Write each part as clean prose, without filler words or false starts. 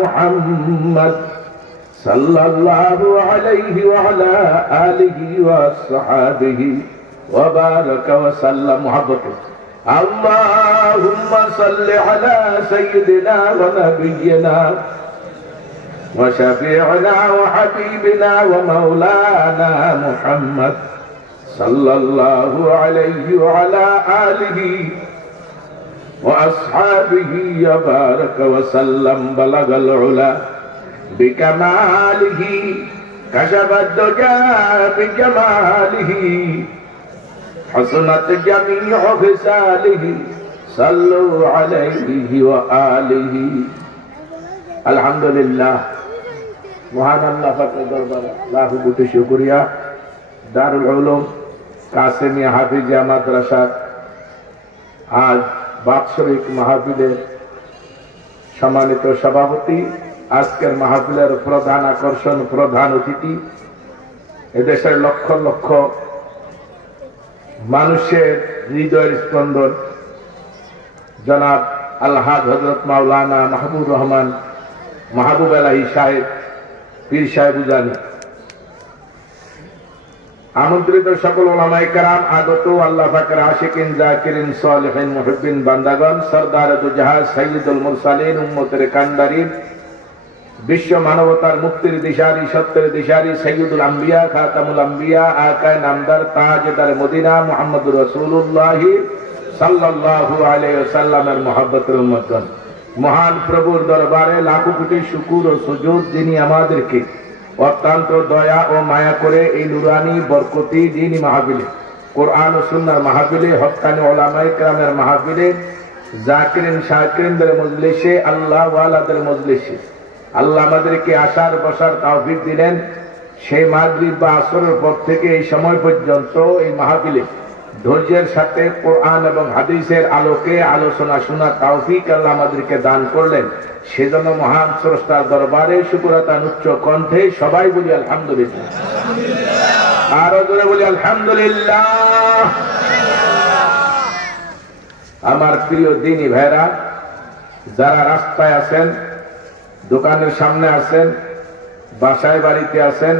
محمد صلى الله عليه وعلى آله وصحبه وبارك وسلم محبته اللهم صل على سيدنا ونبينا وشفيعنا وحبيبنا ومولانا محمد صلى الله عليه وعلى آله وأصحابه وبارك وسلم بلغ العلا بكماله كشف الدجى بجماله حسنت جميع خصاله صلوا عليه وآله الحمد لله মহান আল্লাহ পাকের দরবারে লাখো কোটি শুকরিয়া দারুল উলুম কাসেমিয়া হাফিজিয়া মাদ্রাসা আজ বাৎসরিক মাহফিলের সম্মানিত সভাপতি, আজকের মাহফিলের প্রধান আকর্ষণ, প্রধান অতিথি, এদেশের লক্ষ লক্ষ মানুষের হৃদয়ের স্পন্দন জনাব আলহাজ হযরত মাওলানা মাহবুব রহমান মাহবুব এলাহি সাহেব পীর সাহেব উজানি, আমন্ত্রিত সকল উলামায়ে কেরাম, আগত আল্লাহ পাকের আশিকিন, জাকিরিন, সালিহিন, মুহিব্বিন বান্দাগণ, সরদার দু জাহাজ, সাইয়্যিদুল মুরসালিন, উম্মতের কান্ডারি, বিশ্ব মানবতার মুক্তির দিশারি, সত্যের দিশারি, সাইয়্যিদুল আম্বিয়া, খাতামুল আম্বিয়া, আকায়ে নামদার, তাজদার মদিনা, মুহাম্মদুর রাসূলুল্লাহ সাল্লাল্লাহু আলাইহি ওয়াসাল্লামের মুহাব্বতের উম্মতগণ, মহান প্রভুর দরবারে লাখো কোটি শুকর ও সুজুদ, যিনি আমাদেরকে অত্যন্ত দয়া ও মায়া করে এই নুরানি বরকতি দ্বীনি মাহফিলে, কোরআন ও সুন্নাহর মাহফিলে, হক্কানি উলামায়ে কেরামের মাহফিলে, জাকিরিন শাকিরিনদের মজলিসে, আল্লাহ ওয়ালাদের মজলিসে আল্লাহ আমাদেরকে আসার বসার তৌফিক দিলেন। সেই মাগরিব বা আসরের পর থেকে এই সময় পর্যন্ত এই মাহফিলে ধৈর্যের সাথে কোরআন এবং হাদিসের আলোকে আলোচনা শোনার তৌফিক আল্লাহ আমাদেরকে দান করলেন। সেজন্য মহান স্রষ্টার দরবারে শুকরাতান উচ্চ কণ্ঠে সবাই বলি আলহামদুলিল্লাহ, আরো জোরে বলি আলহামদুলিল্লাহ। আমার প্রিয় দ্বীনি ভাইরা, যারা রাস্তায় আছেন, দোকানের সামনে আছেন, বাসায় বাড়িতে আছেন,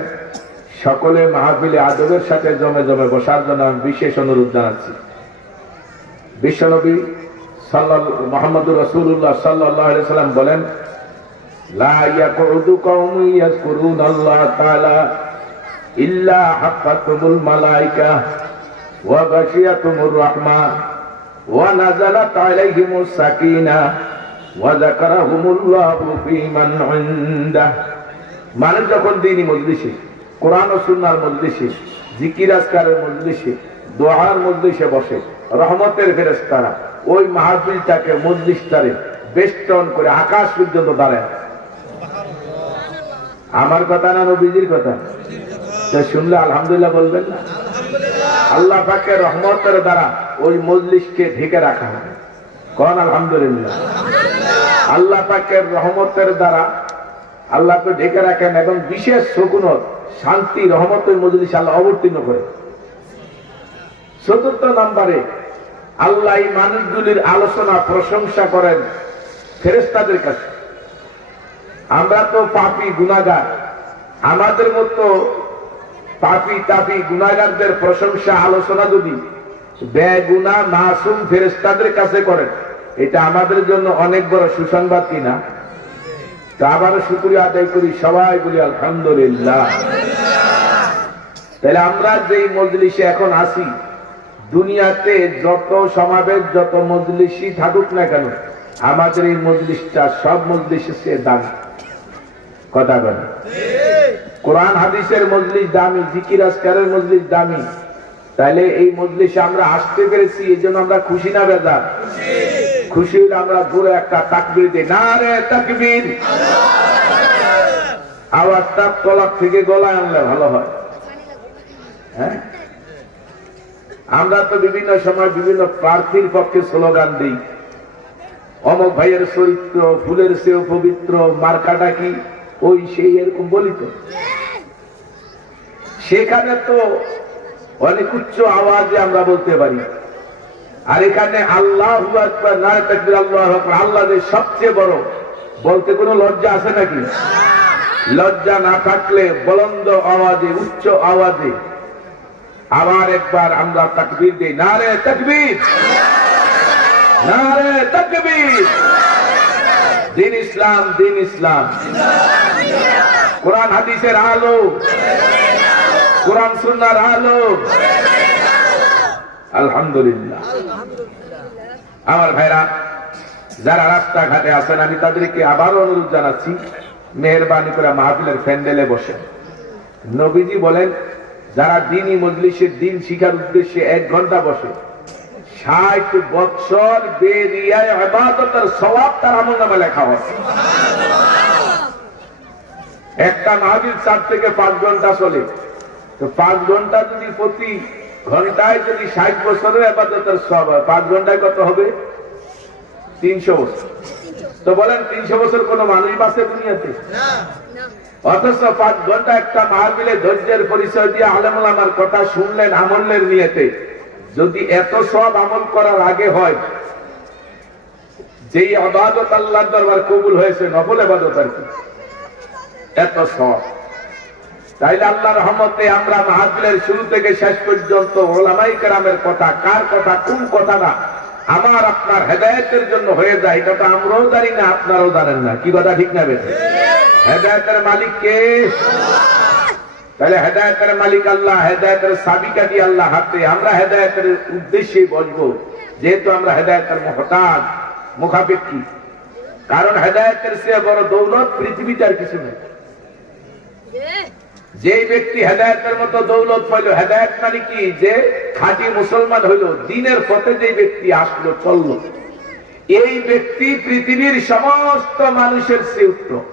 সকলে মাহফিলে আদবের সাথে জমে জমে বসার জন্য আমি বিশেষ অনুরোধ জানাচ্ছি। বিশ্বনবী মুহাম্মদুর রাসূলুল্লাহ সাল্লাল্লাহু আলাইহি ওয়াসাল্লাম বলেন, লা ইয়াকুদু কওমুন ইয়াযকুরুনাল্লাহ তাআলা ইল্লা হাফাতুমুল মালায়েকা ওয়া গাশিয়াতুমুর রাহমা ওয়া নাযালাত আলাইহিমুস সাকিনাহ ওয়া যাকারাহুমুল্লাহু ফী মান ইনদাহ। মানুষ যখন দ্বীনি মজলিসে, কোরআন ও সুন্নাহর মজলিসে, জিকির আজকারের মজলিসে, দোয়ার মজলিসে বসে, রহমতের ফেরেশতারা ওই মাহফিলটাকে, মজলিসটারে বেষ্টন করে আকাশ পর্যন্ত দাঁড়ায়। আমার কথা না নবীজির কথা? শুনলে আলহামদুলিল্লাহ বলবেন না? আল্লাহ পাকের রহমতের দ্বারা ওই মজলিসকে ঢেকে রাখা হয়। কোন আলহামদুলিল্লাহ? আল্লাহ পাকের রহমতের দ্বারা আল্লাহ তো ঢেকে রাখেন এবং বিশেষ সুকুনত, শান্তি, রহমতের মজলিস আল্লাহ অবতীর্ণ করে। চতুর্থ নম্বরে আল্লাহ এই মানুষগুলির আলোচনা, প্রশংসা করেন ফেরেশতাদের কাছে। আমরা তো পাপী, গুনাহগার, আমাদের মতো পাপী তাপী গুনাহগারদের প্রশংসা, আলোচনা যদি বেগুনাহ মাসুম ফেরেশতাদের কাছে করেন, এটা আমাদের জন্য অনেক বড় সুসংবাদ কিনা? তা আবারও শুকরিয়া আদায় করি, সবাই বলি আলহামদুলিল্লাহ। তাহলে আমরা যেই মজলিসে এখন আছি, দুনিয়াতে যত সমাবেশ, যত মজলিসই থাকুক না কেন, আমাদের এই মজলিসটা সব মজলিসের চেয়ে দামি। কথা বলেন? কোরআন হাদিসের মজলিস দামি, জিকির আজকারের মজলিস দামি। তাইলে এই মজলিসে আমরা আসতে পেরেছি, এই জন্য আমরা খুশি না বেজার? খুশি হলে আমরা জোরে একটা তাকবীর দিই, নারে তাকবীর। আওয়াজটা তলার থেকে গলায় আনলে ভালো হয়। হ্যাঁ, আমরা তো বিভিন্ন সময় বিভিন্ন প্রার্থীর পক্ষে স্লোগান দিই, অমক ভাইয়ের চরিত্র ফুলের চেয়েও পবিত্র, মার্কাটা কি ওই সেই, এরকম বলি তো। সেখানে তো অনেক উচ্চ আওয়াজে আমরা বলতে পারি, আর এখানে আল্লাহু আকবার, নারে তাকবীর, আল্লাহু আকবার, আল্লাহ যে সবচেয়ে বড়, বলতে কোনো লজ্জা আছে নাকি? লজ্জা না থাকলে বুলন্দ আওয়াজে, উচ্চ আওয়াজে আবার একবার আমরা তাকবীর দেই। নারে তাকবীর, নারে তাকবীর। দিন ইসলাম, দিন ইসলাম। কোরআন হাদিসের আলো, কোরআন সুন্নাহর আলো। আলহামদুলিল্লাহ। আমার ভাইরা যারা রাস্তাঘাটে আছেন, আমি তাদেরকে আবারও অনুরোধ জানাচ্ছি, মেহেরবানি করে মাহফিলের প্যান্ডেলে বসেন। নবীজি বলেন, যারা দ্বীনি মজলিসের দ্বীন শিখার উদ্দেশ্যে 1 ঘন্টা বসে, 60 বছর বেরিয়ায় ইবাদতের সওয়াব তার আমলনামায় লেখা হয়। একটা মাহফিল 4 থেকে 5 ঘন্টা চলে, তো 5 ঘন্টা যদি প্রতি ঘন্টায় যদি 60 বছরের ইবাদতের সওয়াব হয়, 5 ঘন্টায় কত হবে? 300 বছর। তো বলেন 300 বছর কোন মানুষ বাঁচে দুনিয়াতে? অথচ 5 ঘন্টা একটা মাহফিলে ধৈর্যের পরিচয় দিয়ে আলেম ওলামার কথা শুনলেন আমলের নিয়তে। যদি এত সব আমল করার আগে হয়, যেই ইবাদত আল্লাহর দরবার কবুল হয়েছে, নফল ইবাদত আর কি, এত সব। তাইলে আল্লাহর রহমতে আমরা মাহফিলের শুরু থেকে শেষ পর্যন্ত উলামায়ে কেরামের কথা, কার কথা, কোন কথা না আমার আপনার হেদায়েতের জন্য হয়ে যায়, এটা তো আমরাও জানি না, আপনারাও জানেন না। কি কথা ঠিক না বেশি? হেদায়েতের মালিক কে? তাহলে হেদায়েতের মালিক আল্লাহ, হেদায়েতের চাবিকাঠি আল্লাহ হাতে। আমরা হেদায়েতের উদ্দেশ্যে বসবো, যেহেতু আমরা হেদায়েতের মুহতাজ, মুখাপেক্ষী। কারণ হেদায়েতের চেয়ে বড় দৌলত পৃথিবীতে আর কিছু নেই। যে ব্যক্তি হেদায়েতের মতো দৌলত পাইল, হেদায়েত মানে কি? যে খাঁটি মুসলমান হইল, দ্বীনের পথে যে ব্যক্তি আসলো, চললো, এই ব্যক্তি পৃথিবীর সমস্ত মানুষের চেয়ে উত্তম।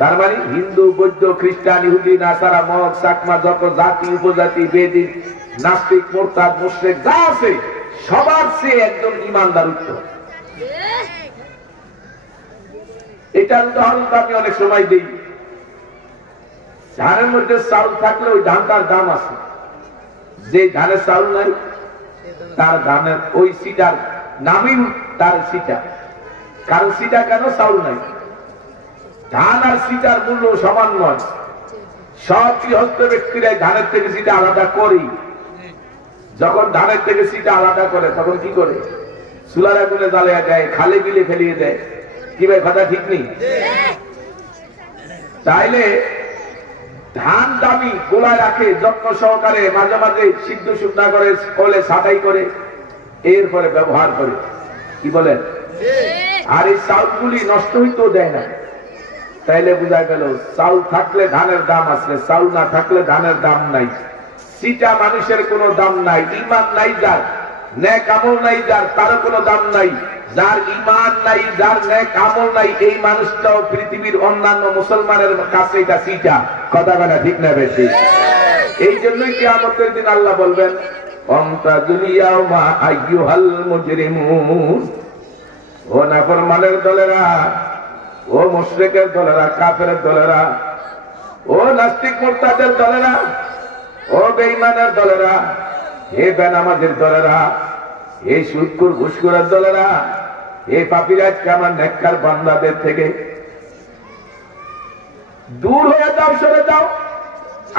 তার মানে হিন্দু, বৌদ্ধ, খ্রিস্টান, ইহুদি, নাসারা, মগ, চাকমা, যত জাতি উপজাতি, বেদিক, নাস্তিক, মুরতাদ, মুশরিক যা আছে, সবার চেয়ে একজন ইমানদার উত্তম। এটার উদাহরণ আমি অনেক সময় দিই। ধানের মধ্যে চাউল থাকলে ওই ধানটার দাম আছে, যে ধানের চাউল নাই তার ধানের ওই সিটার নামই তার সিটা। কারণ সিটা কেন? চাউল নাই। ধান আর সিটার মূল্য সমান নয়। সব গৃহস্থ ব্যক্তিরা ধানের থেকে সিটা আলাদা করি। যখন ধানের থেকে সিটা আলাদা করে তখন কি করে? চুলার আগুনে জ্বালিয়ে দেয়, খালে বিলে ফেলিয়ে দেয়। কি ভাই কথা ঠিক নেই? তাইলে ধান দামি গোলায় রাখে যত্ন সহকারে, মাঝে মাঝে সিদ্ধ শুকনা করে, কলে ছাটাই করে, এরপরে ব্যবহার করে। কি বলেন? আর এই চাউলগুলি নষ্ট হইতেও দেয় না। তাইলে বোঝা গেল, চাউল থাকলে ধানের দাম আছে, চাউল না থাকলে ধানের দাম নাই। সিটা মানুষের কোনো দাম নাই। ঈমান নাই যার, নেক আমল নাই যার, তারও কোনো দাম নাই। যার ঈমান নাই, যার নেক আমল নাই, এই মানুষটাও পৃথিবীর অন্যান্য মুসলমানের কাছে এটা সিটা। কথা বলা ঠিক না বেশি? এই জন্যই কিয়ামতের দিন আল্লাহ বলবেন, আমতাজুল ইয়াউমা আইয়ুহাল মুজরিমুন। ও নাফরমানের দলেরা, ও মুশরিকের দলেরা, কাফেরের দলেরা, ও নাস্তিক মুরতাদের দলেরা, ও বেঈমানের দলেরা, হে বেনামাজের দলেরা, হে সুদখোর ঘুষখোরের দলেরা, হে পাপীরা, আজকে আমার নেককার বান্দাদের থেকে দূর হয়ে যাও, সরে যাও।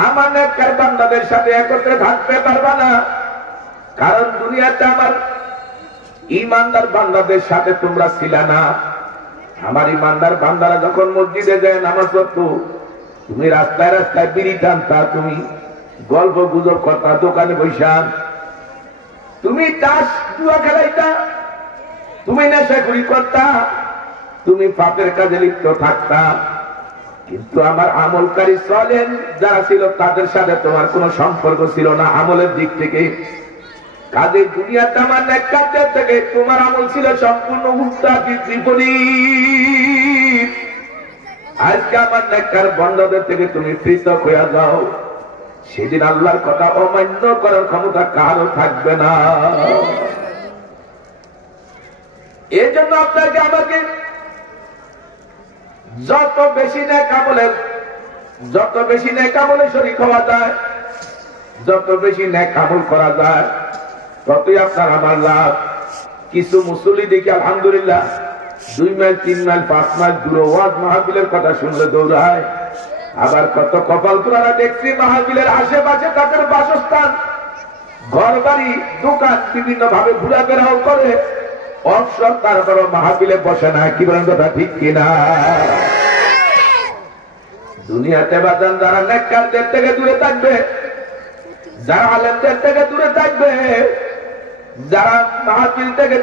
আমার নেককার বান্দাদের সাথে একত্রে থাকতে পারবা না। কারণ দুনিয়াতে আমার ঈমানদার বান্দাদের সাথে তোমরা ছিলা না। আমার ঈমানদার বান্দারা যখন মসজিদে যায় নামাজ পড়তো, তুমি রাস্তায় রাস্তায় বিড়ি টানতা, তুমি গল্প গুজব করতা, দোকানে বৈশা, তুমি তাস জুয়া খেলাইতা, তুমি নেশাখুরি করতা, তুমি পাপের কাজে লিপ্ত থাকতা। কিন্তু আমার আমলকারী সালেহ যারা ছিল, তাদের সাথে তোমার কোনো সম্পর্ক ছিল না আমলের দিক থেকে। কাজে দুনিয়াতে আমার নেককারদের থেকে তোমার আমল ছিল সম্পূর্ণ উল্টা, বিপরীত। আজকে আমার নেককার বান্দাদের থেকে তুমি পৃথক হয়ে যাও, সেদিন আল্লাহর কথা অমান্য করার ক্ষমতা কারো থাকবে না। এই জন্য আপনাকে আমাকে যত বেশি নেক আমলে শরীক হওয়া যায়, যত বেশি নেক আমল করা যায়, ততই আপনার আমার লাভ। কিছু মুসল্লি দেখি আলহামদুলিল্লাহ 2 মাইল 3 মাইল 5 মাইল দূরে ওয়াজ মাহফিলের কথা শুনলে দৌড়ায়। আবার কত কপাল তোরা দেখছি মাহফিলের আশেপাশে তাদের বাসস্থান, ঘর বাড়ি, দোকান বিভিন্ন ভাবে ঘোরাফেরাও করে, অবসর তারপর মাহফিলে বসে না। কি বলেন কথা ঠিক কিনা? দুনিয়াতে বাজান যারা নেককারদের থেকে দূরে থাকবে, যারা আলেমদের থেকে দূরে থাকবে, যারা মাহফিল থেকে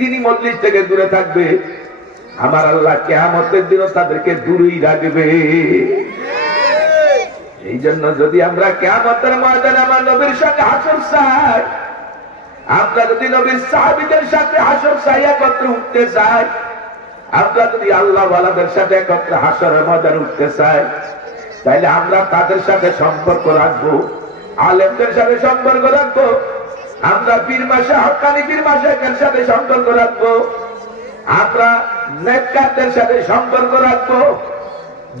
দিনী মজলিস থেকে দূরে থাকবে, আমার আল্লাহ কিয়ামতের দিনও তাদেরকে দূরেই রাখবে। এই জন্য যদি আমরা কিয়ামতের ময়দানে আমার নবীর সঙ্গে হাসর চাই, আমরা যদি নবীর সাহাবীদের সাথে হাসর চাই, একত্রে উঠতে চাই, আমরা যদি আল্লাহ ওয়ালাদের সাথে একত্রে হাসরের ময়দানে উঠতে চাই, তাইলে আমরা তাদের সাথে সম্পর্ক রাখবো, আলেমদের সাথে সম্পর্ক রাখবো, আমরা পীর মাসে হক্কানি পীর মাশায়েখের সাথে সম্পর্ক রাখবো, আমরা নেককারদের সাথে সম্পর্ক রাখবো।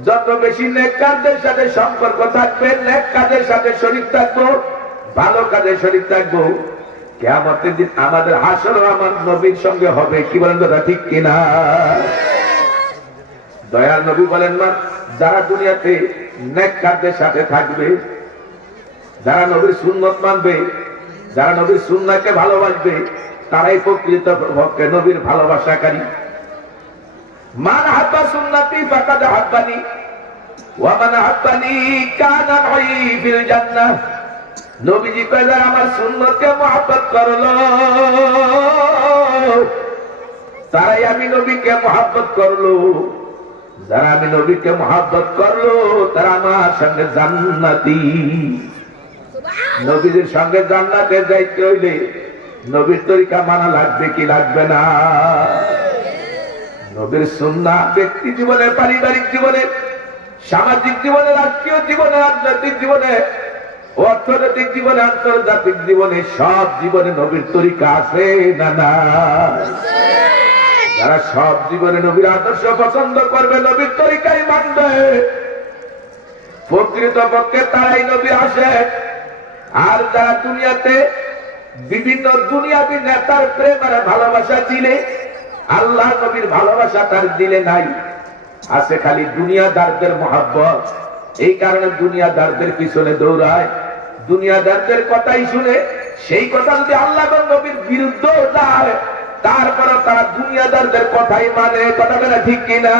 যত বেশি নেককারদের সাথে সম্পর্ক থাকবে, নেক কাজের সাথে শরীক থাকবো, ভালো কাজে শরীক থাকবো, কিয়ামতের দিন আমাদের হাসরও আমার নবীর সঙ্গে হবে। কি বলেন দাদা ঠিক কিনা? দয়াল নবী বলেন না, যারা দুনিয়াতে নেককারদের সাথে থাকবে, যারা নবীর সুন্নত মানবে, যারা নবীর সুন্নাহকে ভালোবাসবে, তারাই প্রকৃত পক্ষে নবীর ভালোবাসাকারী। মান হাব্বা সুন্নতি ফাকাদ হাব্বানি ওয়া মান হাব্বানি কানা মাই ফিল জান্নাহ। নবীজি কয়, যারা আমার সুন্নতকে মহব্বত করলো, তারাই আমি নবীকে মহব্বত করলো। যারা আমি নবীকে মহব্বত করলো, তারা আমার সঙ্গে জান্নাতি। নবীদের সঙ্গে জান্নাতে যাইতে হইলে নবীর তরিকা মানা লাগবে কি লাগবে না? নবীর সুন্নাহ ব্যক্তি জীবনে, পারিবারিক জীবনে, সামাজিক জীবনে, রাষ্ট্রীয় জীবনে, রাজনৈতিক জীবনে, অর্থনৈতিক জীবনে, আন্তর্জাতিক জীবনে, সব জীবনে নবীর তরিকা আছে না না? যারা সব জীবনে নবীর আদর্শ পছন্দ করবে, নবীর তরিকাই মানবে, প্রকৃত পক্ষে তারাই নবী আসে। আর যারা দুনিয়াতে বিভিন্ন দুনিয়াবী নেতার প্রেম আর ভালোবাসা দিলে, আল্লাহ নবীর ভালোবাসা তার দিলে নাই, আছে খালি দুনিয়াদারদের মহব্বত। এই কারণে দুনিয়াদারদের পিছনে দৌড়ায়, দুনিয়াদারদের কথাই শুনে, সেই কথা যদি আল্লাহ নবীর বিরুদ্ধে যায়, তারপরে তারা দুনিয়াদারদের কথাই মানে। কথা বলে ঠিক কিনা?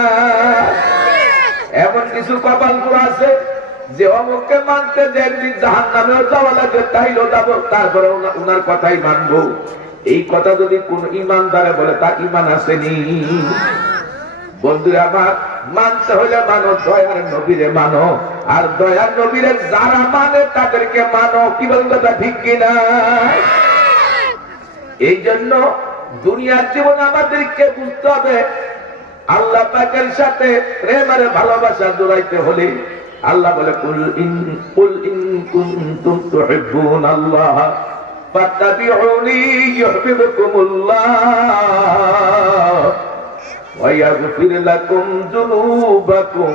এমন কিছু কপালপুর আছে যে অমুককে মানতে যে একদিন জাহান্নামেও যাওয়া লাগবে, তাইলেও যাবো, তারপরে উনার কথাই মানবো। এই কথা যদি কোন ইমানদারে বলে, তার ইমান আসেনি। বন্ধুরা আমার, মানতে হলে মানো, দয়ার নবীরে মানো, আর দয়ার নবীরে যারা মানে তাদেরকে মানো। কি বলেন কথা ঠিক কিনা? এই জন্য দুনিয়ার জীবনে আমাদেরকে বুঝতে হবে, আল্লাহ পাকের সাথে প্রেমের ভালোবাসা জড়াইতে হলে আল্লাহ বলে, কুল ইন কুনতুম তুহিব্বুনাল্লাহ ফাত্তাবিউনি ইউহিব্বুকুমুল্লাহ ওয়া ইয়াগফির লাকুম যুনুবাকুম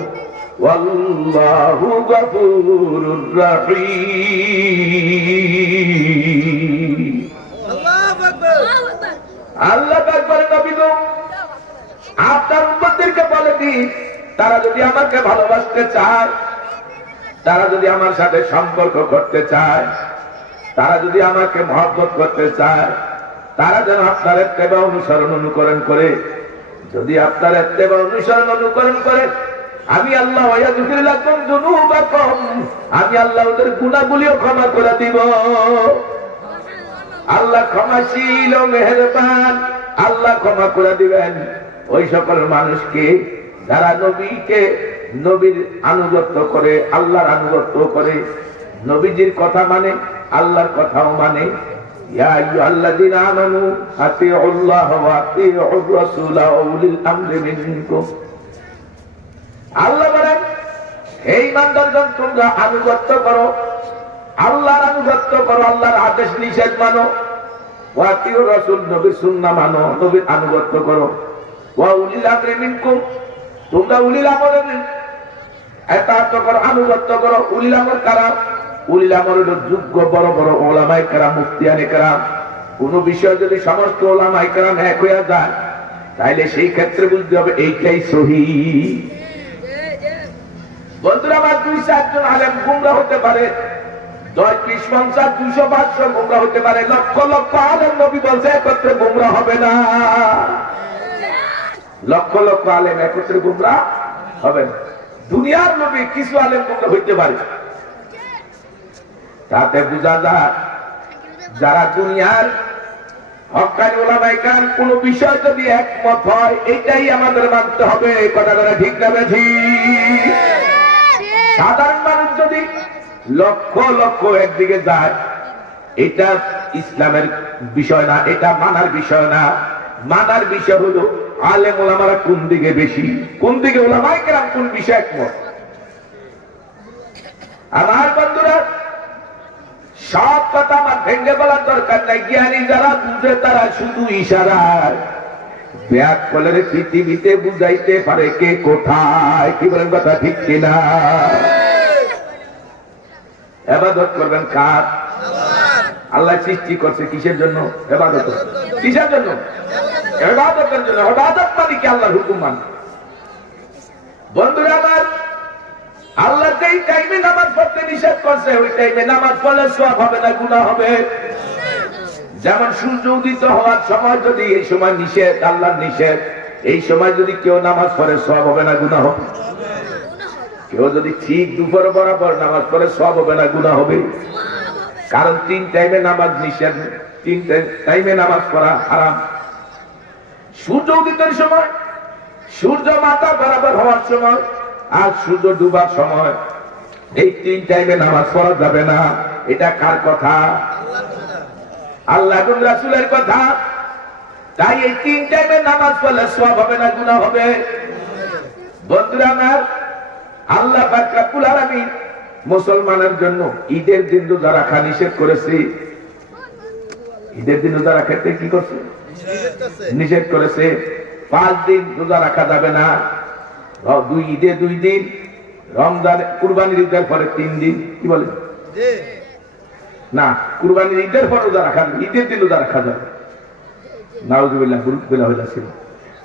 ওয়াল্লাহু গফুরুর রহিম। আল্লাহু আকবার। আল্লাহ পাক বলেন, নবী গো, আপনার উম্মতদেরকে বলে দিন, তারা যদি আমাকে ভালোবাসতে চায়, তারা যদি আমার সাথে সম্পর্ক করতে চায়, তারা যদি আমাকে মহব্বত করতে চায়, তারা যেন আপনার ইত্তেবা অনুসরণ অনুকরণ করে। যদি আপনার ইত্তেবা অনুসরণ অনুকরণ করে, আমি আল্লাহ ওয়ায়াগফির লাকুম যুনুবাকুম, আমি আল্লাহ ওদের গুনাহগুলিও ক্ষমা করে দিব। আল্লাহ ক্ষমাশীল ও মেহেরবান, আল্লাহ ক্ষমা করে দিবেন ওই সকল মানুষকে যারা নবীকে, নবীর আনুগত্য করে, আল্লাহর আনুগত্য করে, নবীজির কথা মানে, আল্লাহর কথাও মানে। ইয়া আইয়ুহাল্লাযীনা আমানু আতিউল্লাহ ওয়া আতিউর রাসূলা ওয়া উলিল আমরি মিনকুম। আল্লাহ বলেন, হে ঈমানদারগণ, তোমরা আনুগত্য করো, আল্লাহর আনুগত্য করো, আল্লাহর আদেশ নিষেধ মানো, ওয়া আতিউর রাসূল, নবীর সুন্নাহ মানো, নবীর আনুগত্য করো, ওয়া উলিল আমরি মিনকুম, তোমরা উলিল আমরের এতাআত করো, আনুগত্য করো। উলিল আমর কারা? উলিল আমর হলো যোগ্য বড় বড় ওলামায়ে কেরাম, মুফতিয়ানে কেরাম। কোন বিষয় যদি সমস্ত ওলামায়ে কেরাম এক হয়ে যায়, তাইলে সেই ক্ষেত্রে বুঝতে হবে এইটাই সহিহ। বন্ধুরা আমার 2-4 জন আলেম গুমরা হতে পারে, 10-20-50-200-500 গুমরা হতে পারে, লক্ষ লক্ষ আলেম নবী বলছে একত্রে গুমরা হবে না। লক্ষ লক্ষ আলেম একত্রে গুমরা হবে না। দুনিয়ার নবী কিছু আলেম গুমরা হইতে পারে। তাতে বোঝা যায় যারা দুনিয়ার হক্কানি ওলামায়ে কেরাম কোন বিষয় যদি একমত হয় এটাই আমাদের মানতে হবে। কথা বলা ঠিক না ঠিক? সাধারণ মানুষ যদি লক্ষ লক্ষ একদিকে যায়, এটা ইসলামের বিষয় না, এটা মানার বিষয় না। মানার বিষয় হলো আলেম ওলামারা কোন দিকে বেশি, কোন দিকে ওলামায়ে কেরাম কোন বিষয় একমত। আমার বন্ধুরা, সব কথা আমার ভেঙে বলার দরকার নাই। জ্ঞানী যারা বুঝে তারা শুধু ইশারায় ব্যাক কলের পৃথিবীতে বুঝাইতে পারে কে কোথায়। কি বলেন কথা ঠিক কিনা? ইবাদত করবেন কার? আল্লাহ সৃষ্টি করছে কিসের জন্য? ইবাদত। কিসের জন্য? ইবাদতের জন্য। ইবাদত মানে কি? আল্লাহর হুকুম মানে। বন্ধুরা আমার, আল্লাহ যেই টাইমে নামাজ পড়তে নিষেধ করছে ওই টাইমে নামাজ পড়লে সওয়াব হবে না গুনাহ হবে? যেমন সূর্য উদিত হওয়ার সময় যদি এই সময় নিষেধ, আল্লাহর নিষেধ, এই সময় যদি কেউ নামাজ পড়ে সওয়াব হবে না গুনাহ হবে? কেউ যদি ঠিক দুপুর বরাবর নামাজ পড়ে সওয়াব হবে না গুনাহ হবে? কারণ 3 টাইমে নামাজ নিষেধ, 3 টাইমে নামাজ পড়া হারাম। সূর্য উদিতের সময়, সূর্য মাথা বরাবর হওয়ার সময় আর সূর্য ডুবার সময়, এই 3 টাইমে নামাজ পড়া যাবে না। এটা কার কথা? আল্লাহ এবং রাসূলের কথা। তাই এই 3 টাইমে নামাজ পড়লে সওয়াব হবে না গুনাহ হবে? বন্ধুরা আমার, আল্লাহ পাক রব্বুল আলামিন মুসলমানের জন্য ঈদের দিন রোজা রাখা নিষেধ করেছে। ঈদের দিন রোজা রাখতে কি করছে? নিষেধ করেছে। 5 দিন রোজা রাখা যাবে না। 2 ঈদে 2 দিন, রমজান কুরবানির ঈদের পরে 3 দিন। কি বলে না, কুরবানির ঈদের পর রোজা রাখা, ঈদের দিন রোজা রাখা যাবে। নাউযুবিল্লাহ, বুলবুলা হইলা ছিল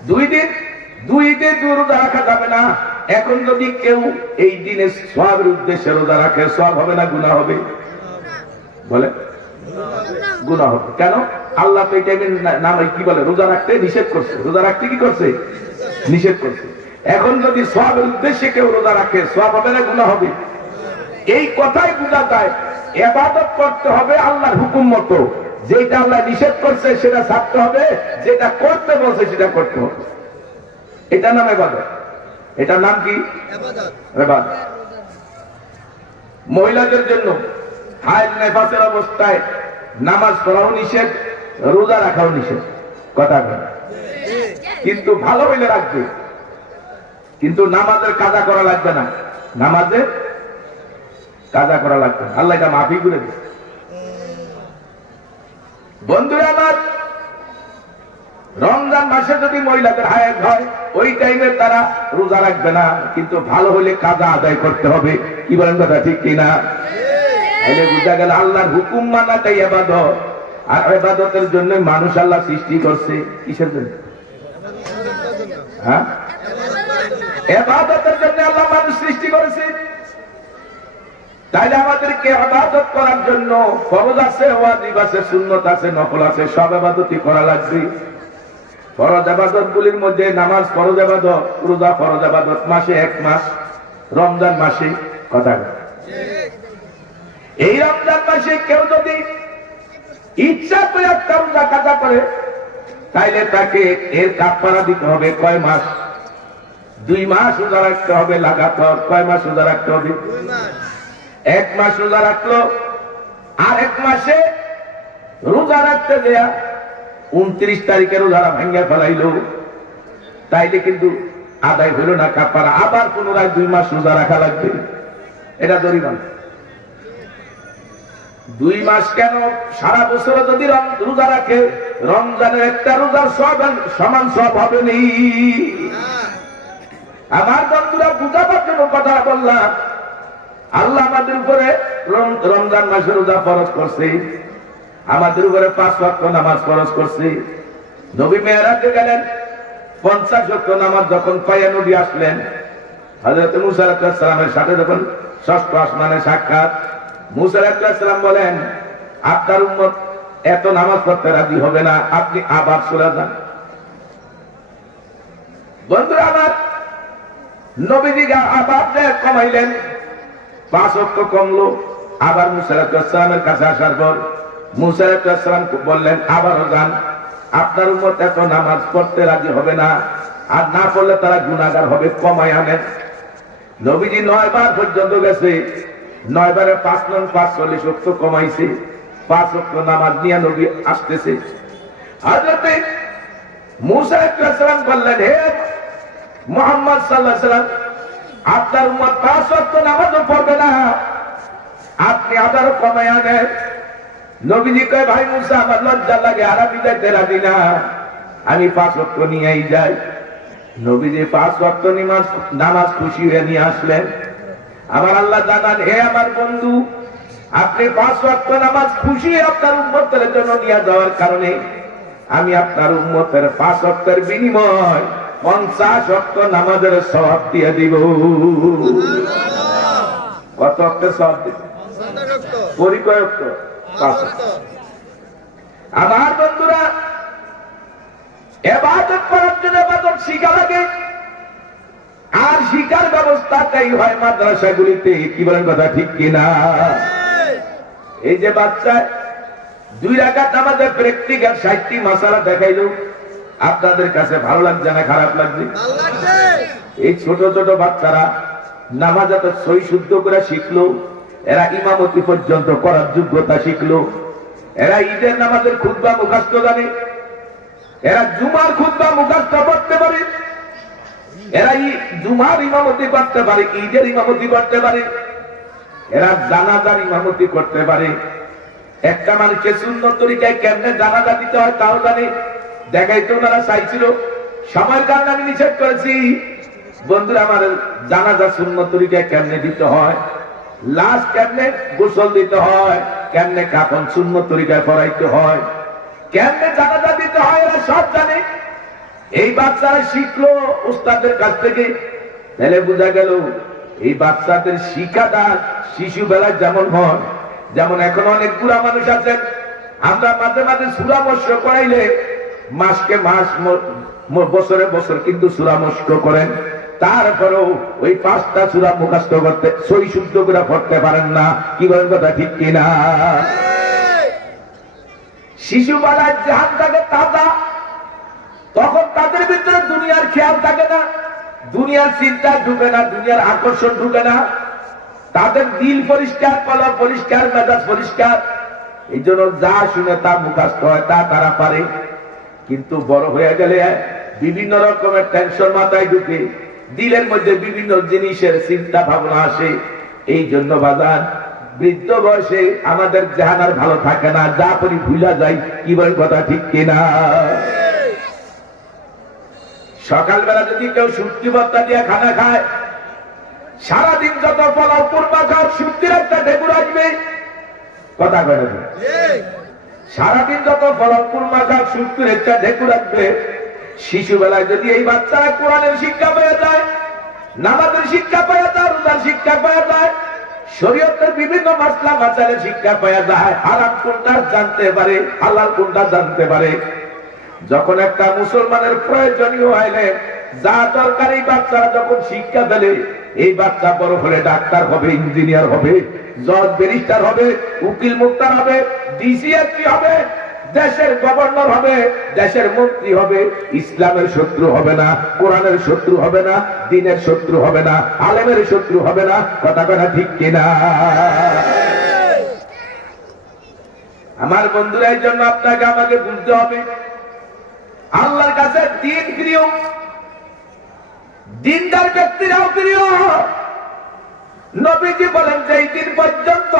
2 দিন, 2 ঈদে 2 রোজা রাখা যাবে না। এখন যদি কেউ এই দিনে সওয়াবের উদ্দেশ্যে রোজা রাখে সওয়াব হবে না গুনাহ হবে? বলে গুনাহ হবে। কেন? আল্লাহ তো এই টাইমে নামে কি বলে রোজা রাখতে নিষেধ করছে। রোজা রাখতে কি করছে? নিষেধ করছে। এখন যদি সওয়াবের উদ্দেশ্যে কেউ রোজা রাখে সওয়াব হবে না গুনাহ হবে? এই কথাই বোঝা যায় ইবাদত করতে হবে আল্লাহর হুকুম মতো। যেটা আল্লাহ নিষেধ করছে সেটা ছাড়তে হবে, যেটা করতে বলছে সেটা করতে হবে। এটা নাম ইবাদত। এটার নাম কি? ইবাদত। মহিলাদের জন্য হায়েজ নেফাসের অবস্থায় নামাজ পড়াও নিষেধ, রোজা রাখাও নিষেধ। কথা বলে কিন্তু ভালো হইলে রাখবে, কিন্তু নামাজের কাজা করা লাগবে না। নামাজের কাজা করা লাগবে না। আল্লাহ এটা মাফি করে দিচ্ছে। বন্ধুরা আমার, রমজান মাসে যদি মহিলাদের হায়াত হয় ওই টাইমে তারা রোজা রাখবে না, কিন্তু ভালো হলে কাজা আদায় করতে হবে। কি বলেন কথা ঠিক কিনা? তাহলে বুঝা গেল আল্লাহর হুকুম মানাটাই ইবাদত। আর ইবাদতের জন্য মানুষ আল্লাহ সৃষ্টি করছে কিসের জন্য? হ্যাঁ, ইবাদতের জন্য আল্লাহ মানুষ সৃষ্টি করেছে। তাইলে আমাদেরকে ইবাদত করার জন্য ফরজ আছে, ওয়াজিব আছে, সুন্নাত আছে, নফল আছে, সব ইবাদতই করা লাগবে। ফরজ ইবাদত গুলির মধ্যে নামাজ ফরজ ইবাদত, রোজা ফরজ ইবাদত। মাসে 1 মাস, রমজান মাসে। কথা এই রমজান মাসে কেউ যদি ইচ্ছা করে একটা রোজা কাজা করে তাইলে তাকে এর কাফারা দিতে হবে কয় মাস? 2 মাস রোজা রাখতে হবে লাগাতার। কয় মাস রোজা রাখতে হবে? 1 মাস রোজা রাখলো, আর 1 মাসে রোজা রাখতে দেয়া 29 তারিখে রোজারা ভেঙে ফেলাইলো, তাইলে কিন্তু আদায় হইল না কাফারা। আবার পুনরায় 2 মাস রোজা রাখা লাগবে। এটা জরিমানা। 2 মাস কেন? সারা বছর যদি রোজা রাখে রমজানের একটা রোজার সমান সব হবে নি। আমার বন্ধুরা বুঝাবার জন্য কথা বললাম। আল্লাহ আমাদের উপরে রমজান মাসে রোজা ফরজ করছে, আমাদের উপরে 5 ওয়াক্ত নামাজ ফরজ করছে। নবী মেরাজে গেলেন, 50 ওয়াক্ত নামাজ যখন পাইয়া নবী আসলেন, হযরত মুসা আলাইহিস সালামের সাথে যখন ষষ্ঠ আসমানে সাক্ষাৎ, মুসা আলাইহিস সালাম বলেন, আপনার উম্মত এত নামাজ পড়তে রাজি হবে না, আপনি আবার চলে যান। বন্ধুরা আমার, নবীজি আবার কমাইলেন, 5 ওয়াক্ত কমলো। আবার মুসা আলাইহিস সালামের কাছে আসার পর মুসা আলাইহিস সালাম বললেন, আবারও যান, আপনার উম্মত এত নামাজ পড়তে রাজি হবে না, আর না পড়লে তারা গুনাহগার হবে, কমায় আনেন। নবীজি 9 বার পর্যন্ত গেছে, 9 বারে 5 নং 45 ওয়াক্ত কমাইছে। 5 ওয়াক্ত নামাজ নিয়ে নবী আসতেছে। হযরত মুসা আলাইহিস সালাম বললেন, হে মুহাম্মদ সাল্লাল্লাহু আলাইহি ওয়াসাল্লাম, আপনার উম্মত 5 ওয়াক্ত নামাজও পড়বে না, আপনি আবারও কমায় আনেন। নবীজি কয়, ভাই মুসা, আমার লজ্জা লাগে, আর আমি যাইতে রাজি না, আমি 5 ওয়াক্ত নিয়েই যাই। নবীজি 5 ওয়াক্ত নামাজ খুশি হয়ে নিয়ে আসলেন। আমার আল্লাহ জানান, হে আমার বন্ধু, আপনি 5 ওয়াক্ত নামাজ খুশি হয়ে আপনার উম্মতের জন্য নিয়ে যাওয়ার কারণে আমি আপনার উম্মতের 5 ওয়াক্তের বিনিময় 50 ওয়াক্ত নামাজের সওয়াব দিয়ে দিব। কত ওয়াক্তের সওয়াব দিব? পরিকয় ওয়াক্ত? 5 ওয়াক্ত। আমার বন্ধুরা, ইবাদত করার জন্য ইবাদত শিখা লাগে, আর শিখার ব্যবস্থাটাই হয় মাদ্রাসাগুলিতে। কি বলেন কথা ঠিক কিনা? এই যে বাচ্চা 2 রাকাত নামাজে প্র্যাকটিক্যাল 60টি মাসালা দেখাইলো, আপনাদের কাছে ভালো লাগছে না খারাপ লাগছে? এই ছোট ছোট বাচ্চারা নামাজ এত সই শুদ্ধ করে শিখলো, এরা ইমামতি পর্যন্ত করার যোগ্যতা শিখলো, এরা ঈদের নামাজের খুতবা মুখস্থ জানে, এরা জুমার খুতবা মুখস্থ করতে পারে, এরা জুমার ইমামতি করতে পারে, ঈদের ইমামতি করতে পারে, এরা জানাজার ইমামতি করতে পারে। একটা মানুষকে সুন্নত তরিকায় কেমনে জানাজা দিতে হয় তাও জানে। দেখাইতে ওনারা চাইছিল, সময়ের কারণে আমি নিষেধ করেছি। বন্ধুরা আমার, জানাজা সুন্নত তরিকায় কেমনে দিতে হয়, লাশ কেমনে গোসল দিতে হয়, কেমনে কাফন সুন্নত তরিকায় পরাইতে হয়, কেমনে জানাজা দিতে হয়, এরা সব জানে। এই বাচ্চারা শিখলো উস্তাদের কাছ থেকে। তাহলে বোঝা গেল এই বাচ্চাদের শিক্ষাটা শিশু বেলায় যেমন হয়, যেমন এখন অনেক বুড়া মানুষ আছেন, আমরা মাঝে মাঝে সূরা মস্ক করাইলে মাসকে মাস, বছরে বছর কিন্তু সূরা মস্ক করেন, তারপরেও ওই 5টা সূরা মুখস্থ করতে, সই শুদ্ধ করে পড়তে পারেন না। কি বলেন কথা ঠিক কিনা? শিশু বেলায় জাহান থাকে তাজা, তখন তাদের ভিতরে দুনিয়ার খেয়াল থাকে না, দুনিয়ার চিন্তা ঢুকে না, দুনিয়ার আকর্ষণ ঢুকে না, তাদের দিল পরিষ্কার, কলব পরিষ্কার, মেজাজ পরিষ্কার। এই জন্য যা শুনে তা মুখস্থ হয়, তা তারা পারে। কিন্তু বড় হয়ে গেলে বিভিন্ন রকমের টেনশন মাথায় ঢুকে, দিলের মধ্যে বিভিন্ন জিনিসের চিন্তা ভাবনা আসে। এই জন্য বাজার বৃদ্ধ বয়সে আমাদের জাহান আর ভালো থাকে না, যা করি ভুলা যায়। কি বলেন কথা ঠিক কিনা? সকালবেলা যদি কেউ শুটকি ভর্তা দিয়ে খানা খায়, সারাদিন যত পোলাও কুরমা খাও, শুটকির একটা ঢেকুর আসবে। কথা কয় না? সারাদিন যত পোলাও কুরমা খাও, শুটকির একটা ঢেকুর আসবে। শিশুবেলায় যদি এই বাচ্চারা কোরআনের শিক্ষা পেয়ে যায়, নামাজের শিক্ষা পেয়ে যায়, রোজার শিক্ষা পেয়ে যায়, শরীয়তের বিভিন্ন মাসলা মাসাইলের শিক্ষা পেয়ে যায়, হারাম কোনটা জানতে পারে, হালাল কোনটা জানতে পারে। যখন একটা মুসলমানের প্রয়োজনীয় হইলে যা দরকার এই বাচ্চারা যখন শিক্ষা পেলে, এই বাচ্চা বড় হলে ডাক্তার হবে, ইঞ্জিনিয়ার হবে, জজ ব্যারিস্টার হবে, উকিল মুক্তার হবে, ডিসিএসপি হবে, দেশের গভর্নর হবে, দেশের মন্ত্রী হবে। ইসলামের শত্রু হবে না, কোরআনের শত্রু হবে না, দ্বীনের শত্রু হবে না, আলেমের শত্রু হবে না। কথা কথা ঠিক কিনা? আমার বন্ধুরা, এই জন্য আপনাকে আমাকে বুঝতে হবে, আল্লাহর কাছে দিন প্রিয়, দিনদার ব্যক্তিরাও প্রিয়। নবীজি বলেন যে এই দিন পর্যন্ত